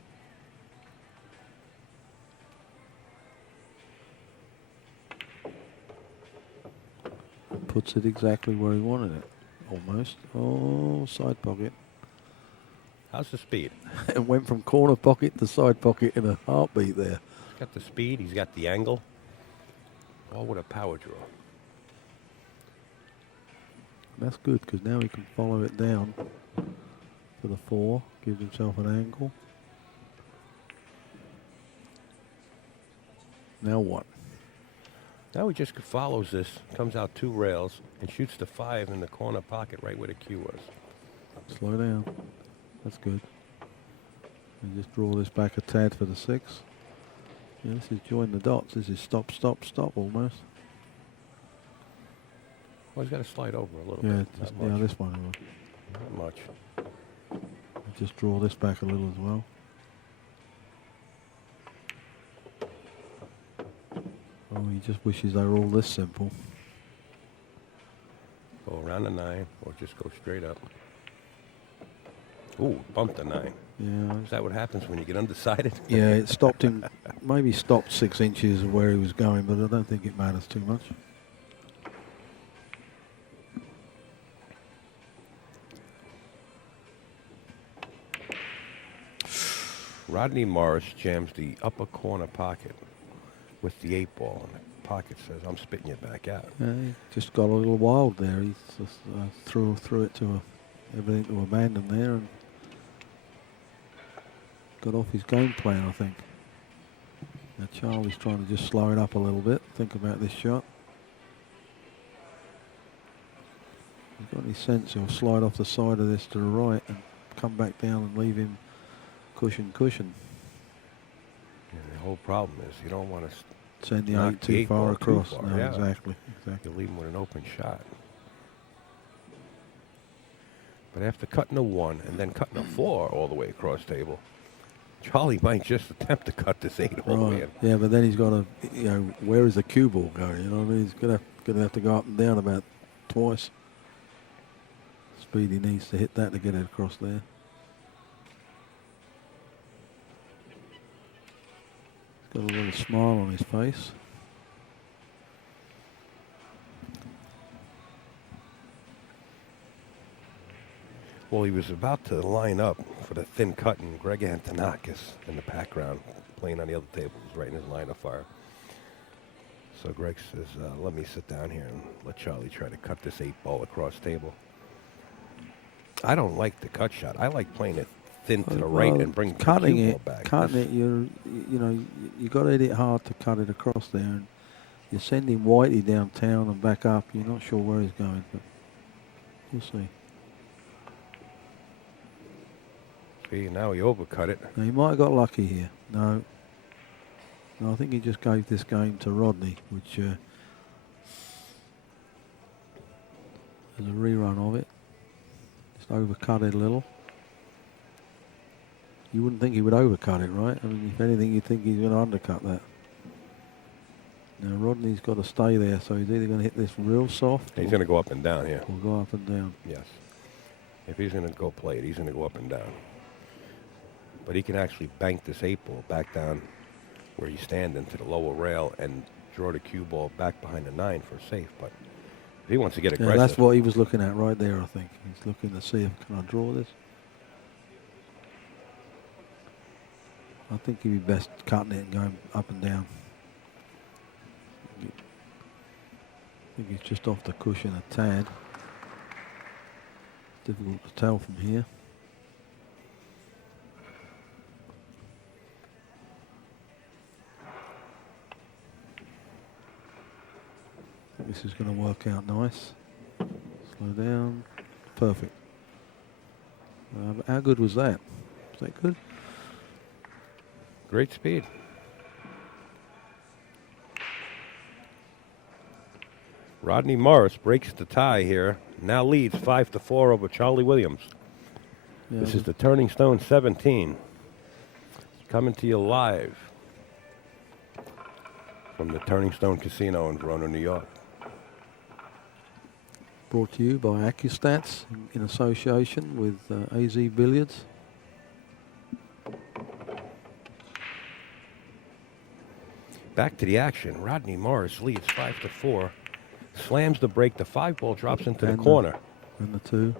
Puts it exactly where he wanted it, almost. Oh, side pocket. How's the speed? It went from corner pocket to side pocket in a heartbeat there. He's got the speed. He's got the angle. All with a power draw. That's good because now he can follow it down to the 4, gives himself an angle. Now what? Now he just follows this, comes out 2 rails, and shoots the 5 in the corner pocket right where the cue was. Slow down. That's good. And just draw this back a tad for the 6. Yeah, this is join the dots. This is stop, stop, stop almost. Well, he's got to slide over a little Yeah, bit. just, Not yeah, much. this one. Not much. Just draw this back a little as well. Oh, he just wishes they were all this simple. Go around the 9 or just go straight up. Ooh, bumped the 9. Yeah. Is that what happens when you get undecided? Yeah, it stopped him. Maybe stopped 6 inches of where he was going, but I don't think it matters too much. Rodney Morris jams the upper corner pocket with the 8 ball, and the pocket says, "I'm spitting you back out." Yeah, he just got a little wild there. He just threw it to everything to abandon there, and got off his game plan, I think. Now Charlie's trying to just slow it up a little bit. Think about this shot. He's got any sense he'll slide off the side of this to the right and come back down and leave him cushion. And the whole problem is you don't want to Send the knock 8 the too 8 ball far too across. far, No, yeah. exactly. you leave him with an open shot. But after cutting a 1 and then cutting a 4 all the way across table, Charlie might just attempt to cut this 8 all the way Right. in. Yeah, but then he's got to, where is the cue ball going? You know what I mean? He's gonna have to go up and down about twice. Speed he needs to hit that to get it across there. He's got a little smile on his face. Well, he was about to line up for the thin cut, and Greg Antonakis in the background playing on the other table was right in his line of fire. So Greg says, let me sit down here and let Charlie try to cut this 8 ball across table. I don't like the cut shot. I like playing it thin to the right and bring the cutting cue it, ball back. Cutting it, you got to hit it hard to cut it across there. And you're sending Whitey downtown and back up. You're not sure where he's going, but you'll see. See, now he overcut it. Now, he might have got lucky here. No, I think he just gave this game to Rodney, which is a rerun of it. Just overcut it a little. You wouldn't think he would overcut it, right? I mean, if anything, you'd think he's going to undercut that. Now, Rodney's got to stay there, so he's either going to hit this real soft. He's going to go up and down here. Or go up and down. Yes. If he's going to go play it, he's going to go up and down. But he can actually bank this 8 ball back down where he's standing to the lower rail and draw the cue ball back behind the 9 for a safe. But if he wants to get aggressive. Yeah, that's what he was looking at right there, I think. He's looking to see if, can I draw this? I think he'd be best cutting it and going up and down. I think he's just off the cushion a tad. Difficult to tell from here. I think this is going to work out nice. Slow down. Perfect. How good was that? Was that good? Great speed. Rodney Morris breaks the tie here. Now leads 5-4 over Charlie Williams. Yeah, This is the Turning Stone 17. Coming to you live from the Turning Stone Casino in Verona, New York. brought to you by AccuStats in association with AZ Billiards. Back to the action. Rodney Morris leads 5-4. Slams the break. The 5 ball drops into the corner. And the 2.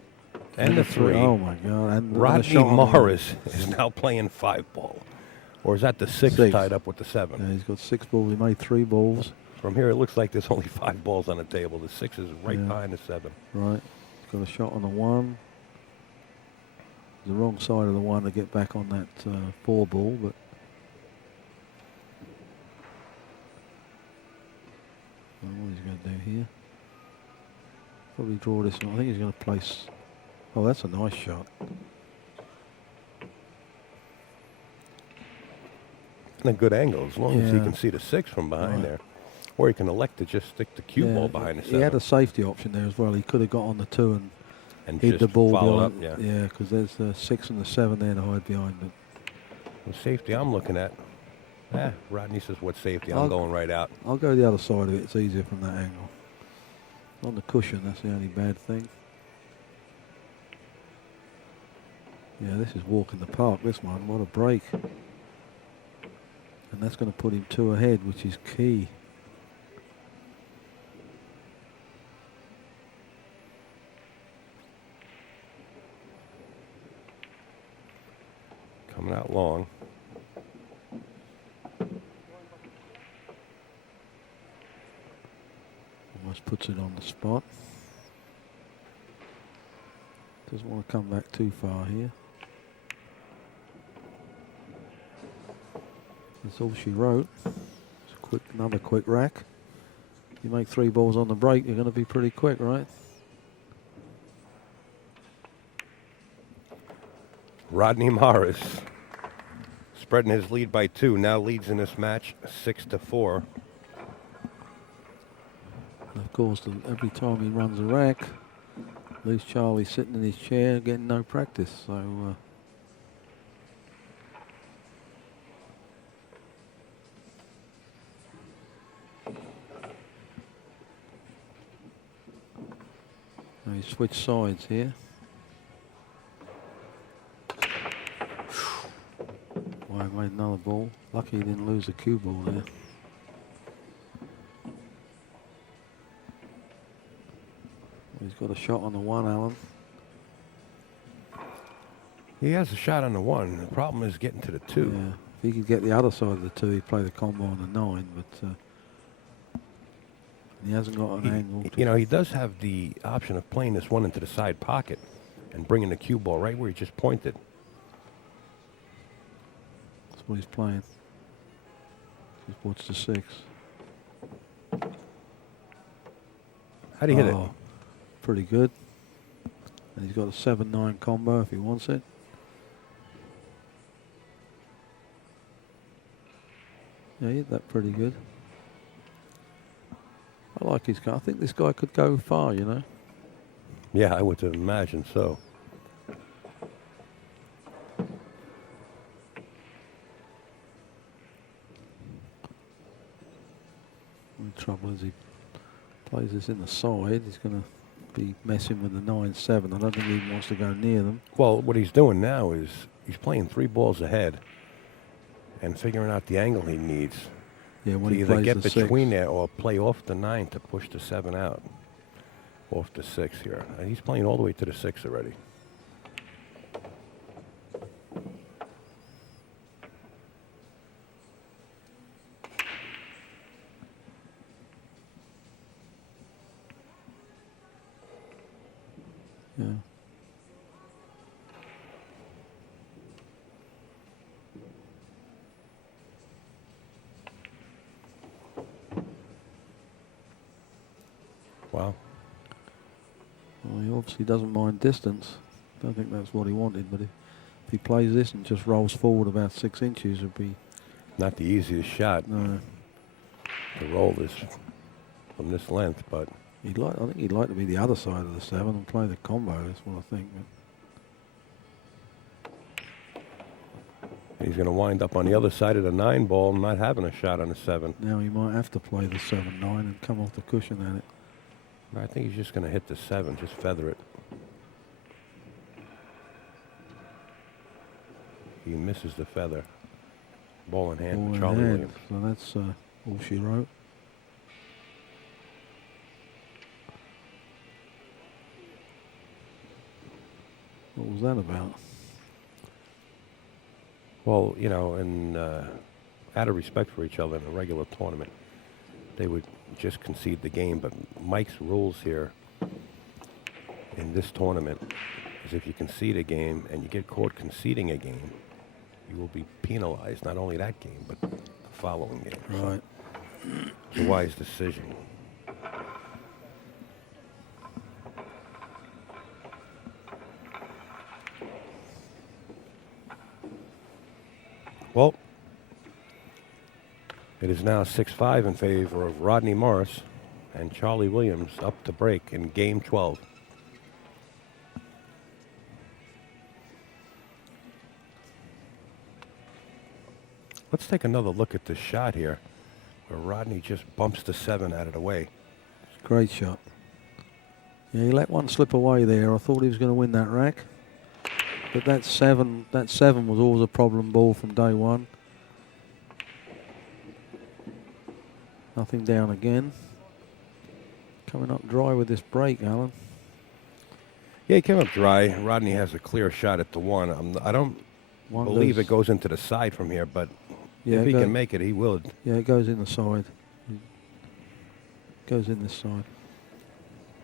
And the 3. Oh my God. And the Rodney shot on the Morris is now playing 5 ball. Or is that the 6 tied up with the 7? Yeah, he's got 6 balls. He made 3 balls. From here, it looks like there's only 5 balls on the table. The 6 is right behind the 7. Right. He's got a shot on the 1. The wrong side of the 1 to get back on that 4 ball, but what is he going to do here? Probably draw this one. I think he's going to place. Oh, that's a nice shot. And a good angle, as long as he Yeah. can see the 6 from behind Right. there. Or he can elect to just stick the cue ball behind the 7. He had a safety option there as well. He could have got on the 2 and hit just the ball follow behind. up. Yeah. Yeah, because there's the 6 and the 7 there to hide behind. But The safety I'm looking at. Rodney says, what safety? I'm I'll- going right out. I'll go the other side of it. It's easier from that angle. On the cushion, that's the only bad thing. Yeah, this is walk in the park, this one. What a break. And that's going to put him 2 ahead, which is key. Coming out long. Almost puts it on the spot. Doesn't want to come back too far here. That's all she wrote. It's another quick rack. You make 3 balls on the break, you're going to be pretty quick, right? Rodney Morris spreading his lead by 2. Now leads in this match 6-4. And of course, every time he runs a rack, leaves Charlie sitting in his chair getting no practice. So he switched sides here. Well, he made another ball. Lucky he didn't lose the cue ball there. He's got a shot on the 1, Alan. He has a shot on the 1. The problem is getting to the 2. Yeah, if he could get the other side of the 2, he'd play the combo on the 9, but he hasn't got an angle. You know, he does have the option of playing this 1 into the side pocket and bringing the cue ball right where he just pointed. That's what he's playing. Just watch the 6. How do you hit it? Pretty good. And he's got a 7-9 combo if he wants it. Yeah, he hit that pretty good. I like his guy. I think this guy could go far, you know. Yeah, I would imagine so. The trouble is he plays this in the side. He's going to be messing with the 9-7. I don't think he even wants to go near them. Well, what he's doing now is he's playing 3 balls ahead and figuring out the angle he needs. Yeah, when to he either plays get the between 6. there or play off the 9 to push the 7 out. Off the 6 here. And he's playing all the way to the 6 already. Yeah. Wow. Well, he obviously doesn't mind distance. Don't think that's what he wanted, but if he plays this and just rolls forward about 6 inches, it'd be Not the easiest shot no. to roll this from this length, but I think he'd like to be the other side of the 7 and play the combo. That's what I think. he's going to wind up on the other side of the 9 ball, not having a shot on the 7. Now he might have to play the 7-9 and come off the cushion at it. I think he's just going to hit the 7, just feather it. He misses the feather. Ball in hand Ball for in Charlie hand. Williams. So that's all she wrote. What was that about? Well, you know, and out of respect for each other in a regular tournament, they would just concede the game. But Mike's rules here in this tournament is if you concede a game and you get caught conceding a game, you will be penalized, not only that game, but the following game. Right. It's a wise decision. Well, it is now 6-5 in favor of Rodney Morris and Charlie Williams up to break in game 12. Let's take another look at this shot here where Rodney just bumps the 7 out of the way. Great shot. Yeah, he let one slip away there. I thought he was going to win that rack. But that 7 was always a problem ball from day one. Nothing down again. Coming up dry with this break, Alan. Yeah, he came up dry. Rodney has a clear shot at the 1. I don't believe it goes into the side from here, but yeah, if he can make it, he will. Yeah, it goes in the side. It goes in this side.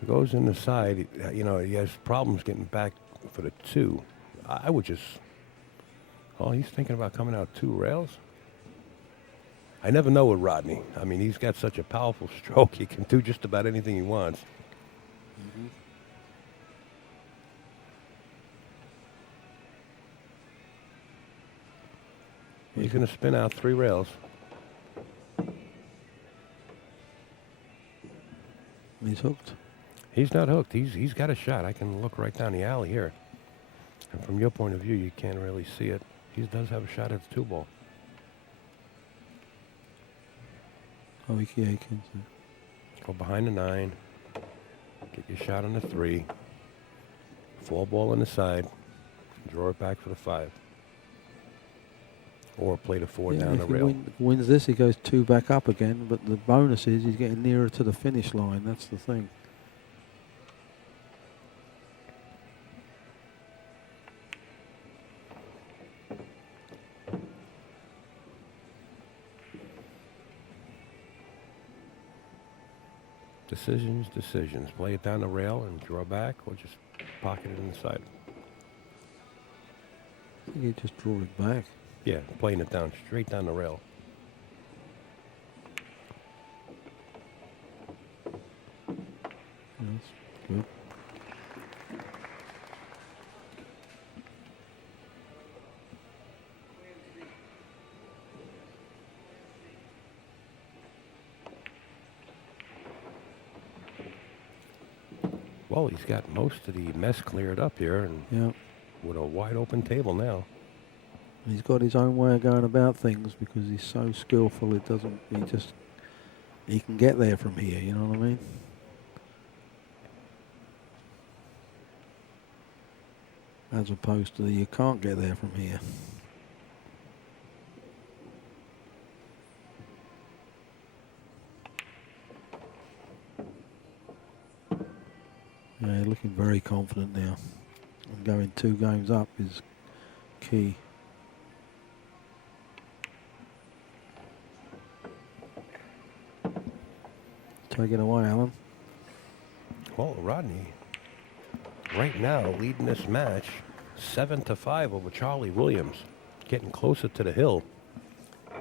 It goes in the side. You know, he has problems getting back for the 2. I would just. Oh, he's thinking about coming out 2 rails. I never know with Rodney. I mean, he's got such a powerful stroke. He can do just about anything he wants. Mm-hmm. He's going to spin out 3 rails. He's hooked. He's not hooked. He's got a shot. I can look right down the alley here. And from your point of view, you can't really see it. He does have a shot at the 2-ball. Oh, he can. Go behind the 9. Get your shot on the 3. 4-ball on the side. Draw it back for the 5. Or play the 4 down the if he rail. wins this, he goes 2 back up again. But the bonus is he's getting nearer to the finish line. That's the thing. Decisions. Play it down the rail and draw back, or just pocket it inside. I think he just drew it back. Yeah, playing it down, straight down the rail. That's good. Well, he's got most of the mess cleared up here, and Yeah. with a wide open table now. He's got his own way of going about things because he's so skillful. He can get there from here. You know what I mean? As opposed to you can't get there from here. Yeah, looking very confident now. And going 2 games up is key. Take it away, Alan. Well, Rodney, right now, leading this match 7-5 over Charlie Williams. Getting closer to the hill.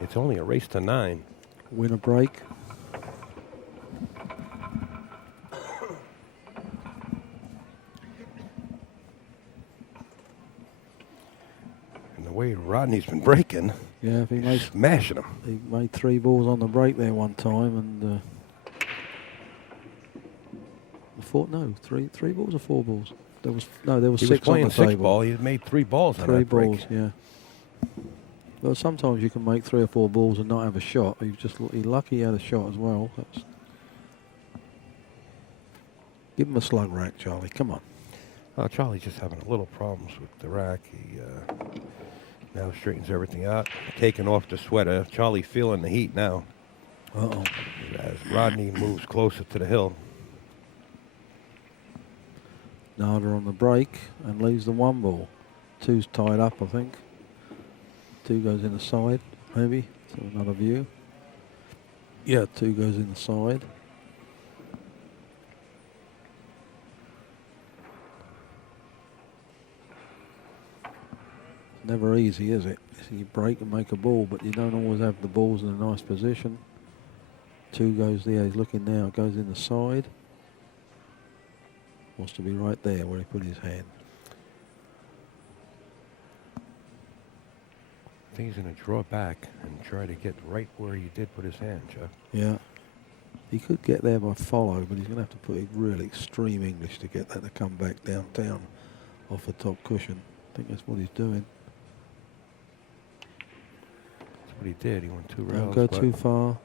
It's only a race to 9. Win a break. And the way Rodney's been breaking, Yeah, if he he's made, smashing him. he made 3 balls on the break there one time, and three balls or 4 balls. There was He 6 was playing on the 6 table. ball. He had made 3 balls on 3 that break. balls, yeah. Well, sometimes you can make 3 or 4 balls and not have a shot. He's lucky he had a shot as well. Give him a slug rack, Charlie. Come on. Oh, Charlie's just having a little problems with the rack. He now straightens everything out, taking off the sweater. Charlie feeling the heat now Uh-oh. as Rodney moves closer to the hill. Nada on the break and leaves the 1 ball. 2's tied up, I think. 2 goes in the side, maybe. So another view. Yeah, 2 goes in the side. Never easy, is it? So you break and make a ball, but you don't always have the balls in a nice position. 2 goes there. He's looking now. Goes in the side. Wants to be right there where he put his hand. I think he's going to draw back and try to get right where he did put his hand, Jeff. Yeah. He could get there by follow, but he's going to have to put it really extreme English to get that to come back downtown off the top cushion. I think that's what he's doing. That's what he did. He went 2 Don't rails. go but too far.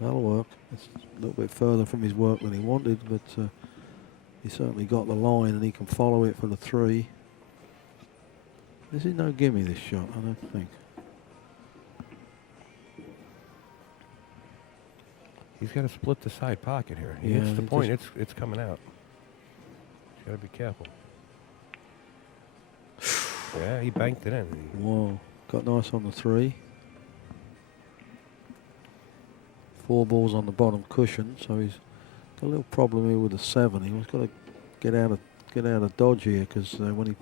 That'll work. It's a little bit further from his work than he wanted, but he certainly got the line and he can follow it for the 3. This is no gimme, this shot, I don't think. He's got to split the side pocket here. He Yeah, hits the he point, it's coming out. He's got to be careful. Yeah, he banked it in. Whoa, got nice on the 3. 4 balls on the bottom cushion, so he's got a little problem here with the 7. He's got to get out of dodge here because when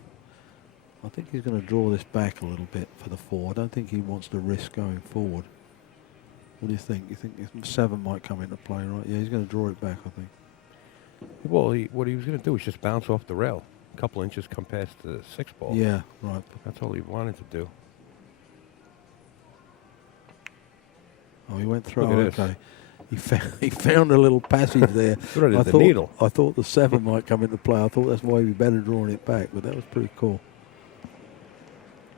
I think he's going to draw this back a little bit for the 4. I don't think he wants to risk going forward. What do you think? You think 7 might come into play, right? Yeah, he's going to draw it back, I think. Well, what he was going to do was just bounce off the rail. A couple inches come past the 6 ball. Yeah, right. That's all he wanted to do. Oh, he went through. Look at Okay. He found a little passage there. Right at the needle. I thought the 7 might come into play. I thought that's why he'd be better drawing it back, but that was pretty cool.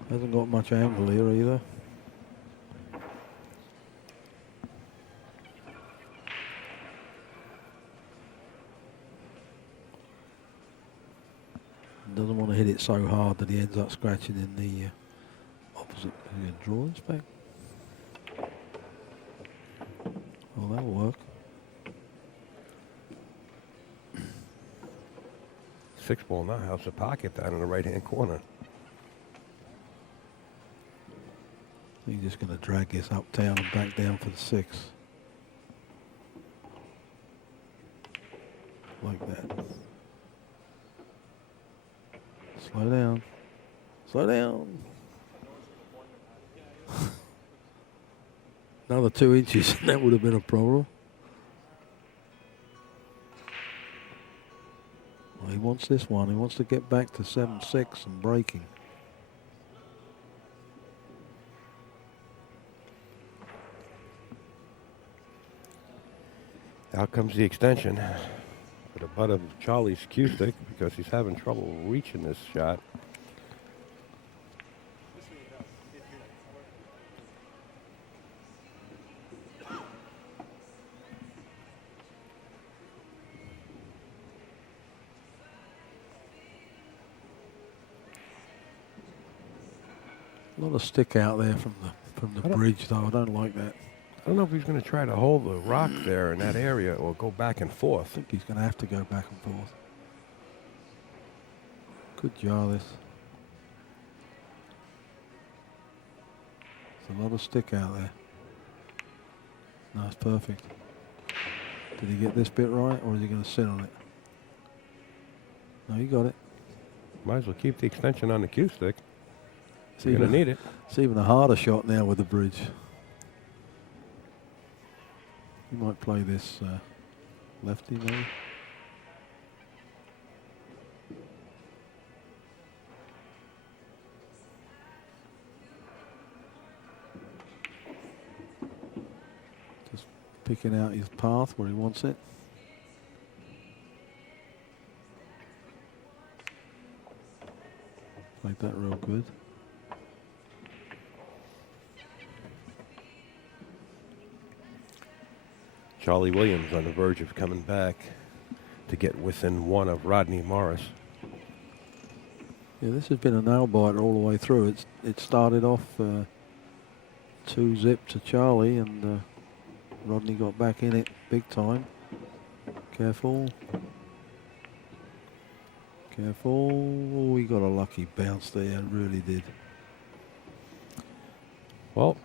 Hasn't got much angle here either. Doesn't want to hit it so hard that he ends up scratching in the opposite. He's going to draw this back. Well, that'll work. 6 ball now has a pocket down in the right-hand corner. He's just going to drag this uptown and back down for the 6. Like that. Slow down. Slow down. Another 2 inches and that would have been a problem. Well, he wants this one. He wants to get back to 7-6 and breaking. Out comes the extension for the butt of Charlie's cue stick because he's having trouble reaching this shot. A lot of stick out there from the bridge, though. I don't like that. I don't know if he's going to try to hold the rock there in that area or go back and I forth. think he's going to have to go back and forth. Good jar, this. There's a lot of stick out there. No, it's perfect. Did he get this bit right, or is he going to sit on it? No, you got it. Might as well keep the extension on the cue stick. It's You're going to need it. It's even a harder shot now with the bridge. You might play this lefty, maybe. Just picking out his path where he wants it. Played that real good. Charlie Williams on the verge of coming back to get within 1 of Rodney Morris. Yeah, this has been a nail biter all the way through. It started off 2-zip to Charlie, and Rodney got back in it big time. Careful. Careful. Oh, he got a lucky bounce there, really did. Well,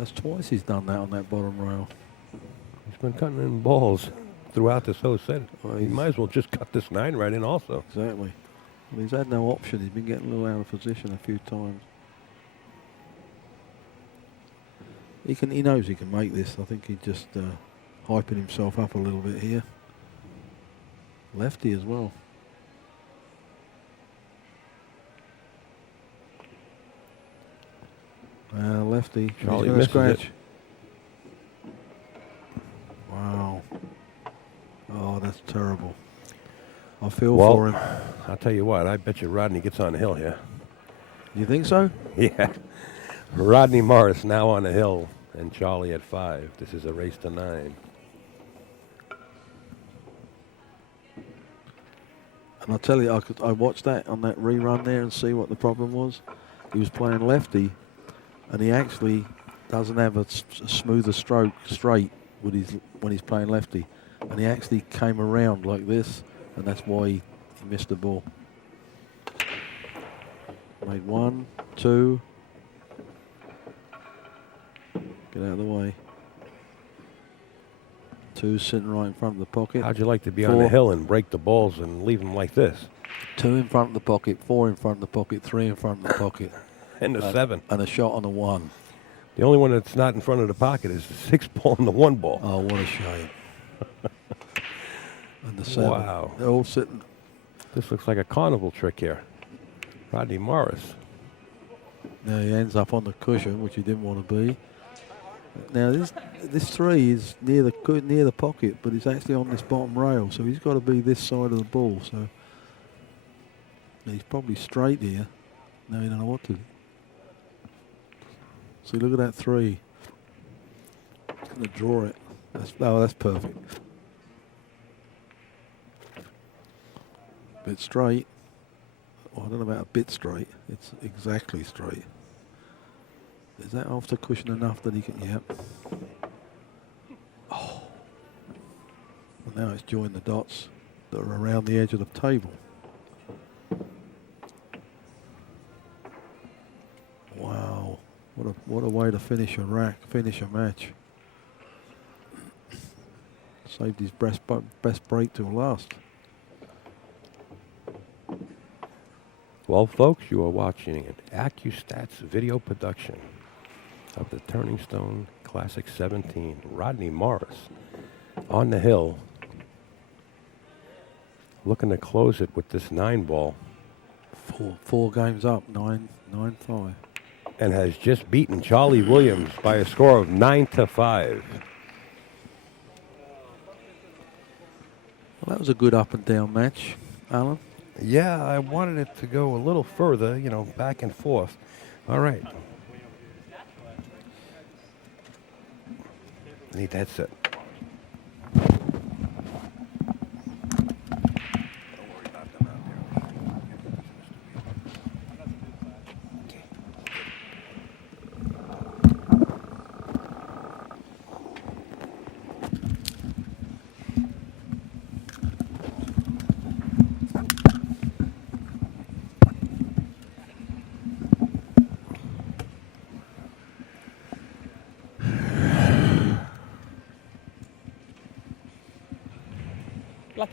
That's twice he's done that on that bottom rail. he's been cutting in balls throughout this whole set. Well, He he's- might as well just cut this 9 right in also. Exactly. Well, he's had no option. He's been getting a little out of position a few times. He knows he can make this. I think he's just hyping himself up a little bit here. Lefty as well. Lefty. He's Charlie going to misses scratch. it. Wow. Oh, that's terrible. I feel Well, for him. I'll tell you what, I bet you Rodney gets on the hill here. You think so? Yeah. Rodney Morris now on the hill and Charlie at 5. This is a race to 9. And I'll tell you, I watched that on that rerun there and see what the problem was. He was playing lefty, and he actually doesn't have a smoother stroke straight with when he's playing lefty. And he actually came around like this, and that's why he missed the ball. Made 1, 2. Get out of the way. Two sitting right in front of the pocket. How'd you like to be on the hill and break the balls and leave them like this? Two in front of the pocket, four in front of the pocket, three in front of the pocket. And the 7. And a shot on the 1. The only one that's not in front of the pocket is the 6 ball and the 1 ball. Oh, what a shame. And the 7. Wow. They're all sitting. This looks like a carnival trick here. Rodney Morris. Now he ends up on the cushion, which he didn't want to be. Now this 3 is near the pocket, but it's actually on this bottom rail, so he's got to be this side of the ball. So and he's probably straight here. Now you don't know what to do. See, look at that 3. He's going to draw it. That's perfect. Bit straight. Well, I don't know about a bit straight. It's exactly straight. Is that off the cushion enough that he can? Yep. Oh. Well, now it's joined the dots that are around the edge of the table. Wow. What a way to finish a match. Saved his best break till last. Well, folks, you are watching an AccuStats video production of the Turning Stone Classic 17. Rodney Morris on the hill, looking to close it with this 9 ball. Four games up, 9-5. And has just beaten Charlie Williams by a score of 9-5. Well, that was a good up and down match, Alan. Yeah, I wanted it to go a little further, back and forth. All right. Need that set.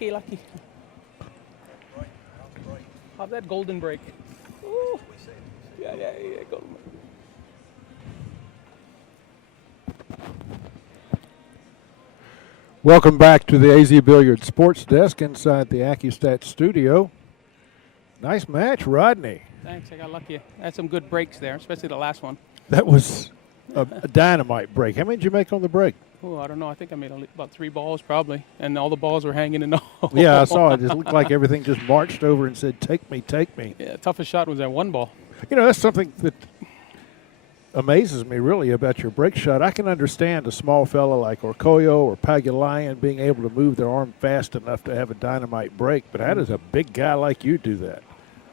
Lucky. How's that golden break? Ooh. Yeah, golden break. Welcome back to the AZ Billiard Sports Desk inside the AccuStats studio. Nice match, Rodney. Thanks, I got lucky. I had some good breaks there, especially the last one. That was a dynamite break. How many did you make on the break? Oh, I don't know. I think I made about 3 balls probably, and all the balls were hanging in the hole. Yeah, I saw it. It looked like everything just marched over and said, take me, take me. Yeah, toughest shot was that 1 ball. That's something that amazes me really about your break shot. I can understand a small fella like Orkoyo or Pagulayan being able to move their arm fast enough to have a dynamite break, but how does a big guy like you do that?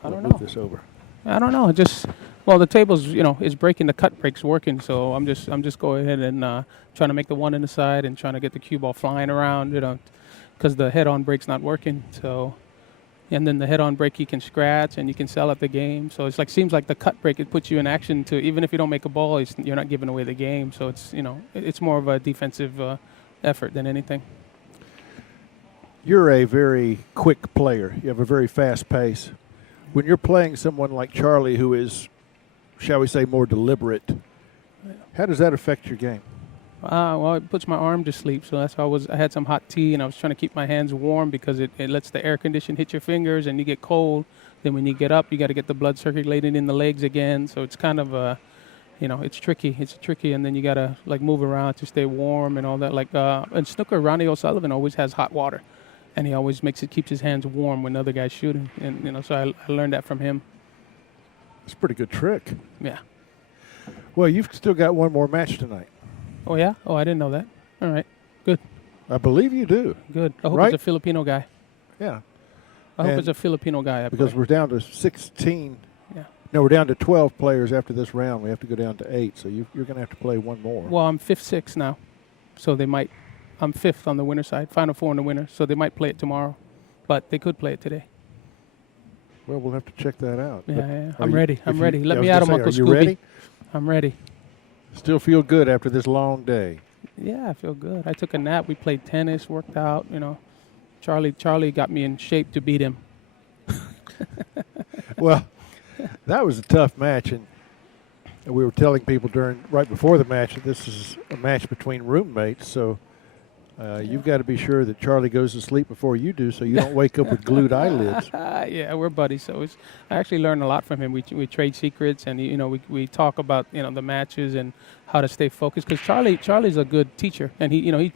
I don't move know. This over. I don't know. The table's is breaking. The cut break's working, so I'm just going ahead and trying to make the 1 in the side and trying to get the cue ball flying around, because the head-on break's not working. So, and then the head-on break you can scratch and you can sell at the game. So it's seems like the cut break, it puts you in action to, even if you don't make a ball, you're not giving away the game. So it's more of a defensive effort than anything. You're a very quick player. You have a very fast pace. When you're playing someone like Charlie, who is, shall we say, more deliberate, how does that affect your game? Well, it puts my arm to sleep, so that's why I had some hot tea, and I was trying to keep my hands warm because it lets the air condition hit your fingers, and you get cold. Then when you get up, you got to get the blood circulating in the legs again, so it's kind of it's tricky. It's tricky, and then you got to move around to stay warm and all that. In snooker, Ronnie O'Sullivan always has hot water, and he always keeps his hands warm when the other guy's shooting, and so I learned that from him. It's a pretty good trick. Yeah. Well, you've still got one more match tonight. Oh, yeah? Oh, I didn't know that. All right. Good. I believe you do. Good. I hope right? it's a Filipino guy. Yeah. I hope it's a Filipino guy. Because we're down to 16. Yeah. No, we're down to 12 players after this round. We have to go down to 8, so you're going to have to play one more. Well, I'm 5-6 now, so they might. I'm 5th on the winner side, Final 4 in the winner, so they might play it tomorrow, but they could play it today. Well, we'll have to check that out. Yeah. I'm ready. Let me out of Uncle Scooby. Are you ready? I'm ready. Still feel good after this long day. Yeah, I feel good. I took a nap. We played tennis, worked out. You know, Charlie got me in shape to beat him. Well, that was a tough match, and we were telling people right before the match that this is a match between roommates. So you've got to be sure that Charlie goes to sleep before you do, so you don't wake up with glued eyelids. Yeah, we're buddies. So I actually learned a lot from him. We trade secrets, and you know, we talk about the matches and how to stay focused. Because Charlie's a good teacher, and he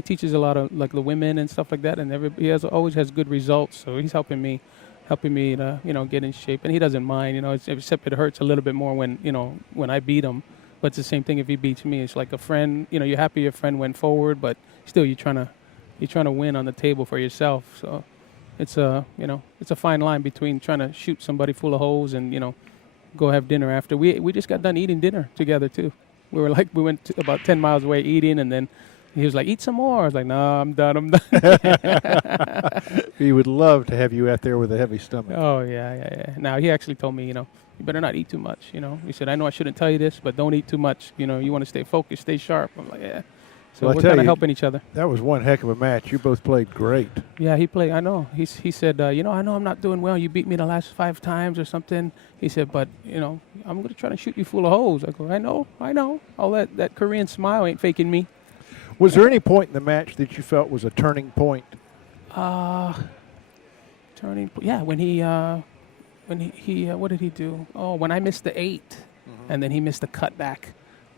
teaches a lot of like the women and stuff like that, and always has good results. So he's helping me to get in shape, and he doesn't mind. Except it hurts a little bit more when I beat him. But it's the same thing if he beats me. It's like a friend. You're happy your friend went forward, but still you're trying to win on the table for yourself. So it's a fine line between trying to shoot somebody full of holes and go have dinner after. We just got done eating dinner together too. We went about 10 miles away eating, and then he was like, "Eat some more." I was like, "No, I'm done." He would love to have you out there with a heavy stomach. Oh yeah. Now he actually told me, you better not eat too much. He said, "I know I shouldn't tell you this, but don't eat too much. You want to stay focused, stay sharp." I'm like, "Yeah." So Well, we're kind of helping each other. That was one heck of a match. You both played great. Yeah, he played. I know. He said, I know I'm not doing well. You beat me the last 5 times or something. He said, but I'm going to try to shoot you full of holes. I go, I know. All that Korean smile ain't faking me. Was there any point in the match that you felt was a turning point? Yeah, when he what did he do? Oh, when I missed the 8, and then he missed the cutback.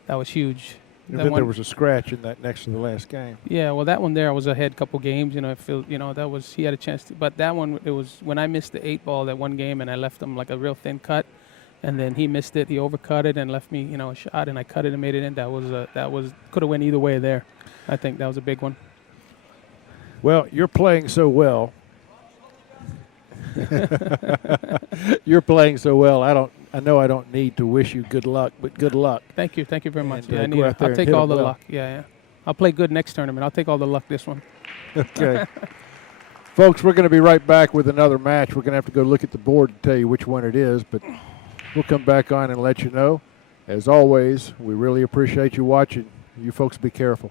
That was huge. And then there was a scratch in that next to the last game. Yeah, well, that one there I was ahead a couple games. I feel that was he had a chance to. But that one, it was when I missed the 8 ball that one game, and I left him like a real thin cut, and then he missed it. He overcut it and left me a shot, and I cut it and made it in. That was could have went either way there. I think that was a big one. Well, you're playing so well. You're playing so well. I know I don't need to wish you good luck, but good luck. Thank you very much. And, Yeah, I'll take all the luck. Yeah. I'll play good next tournament. I'll take all the luck this one. Okay. Folks, we're going to be right back with another match. We're going to have to go look at the board to tell you which one it is, but we'll come back on and let you know. As always, we really appreciate you watching. You folks be careful.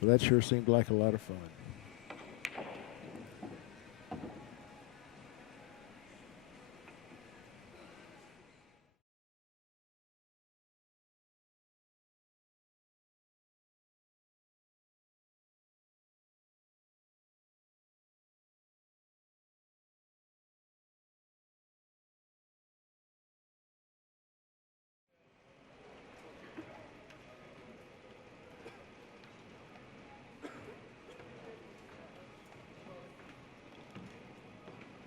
Well, that sure seemed like a lot of fun.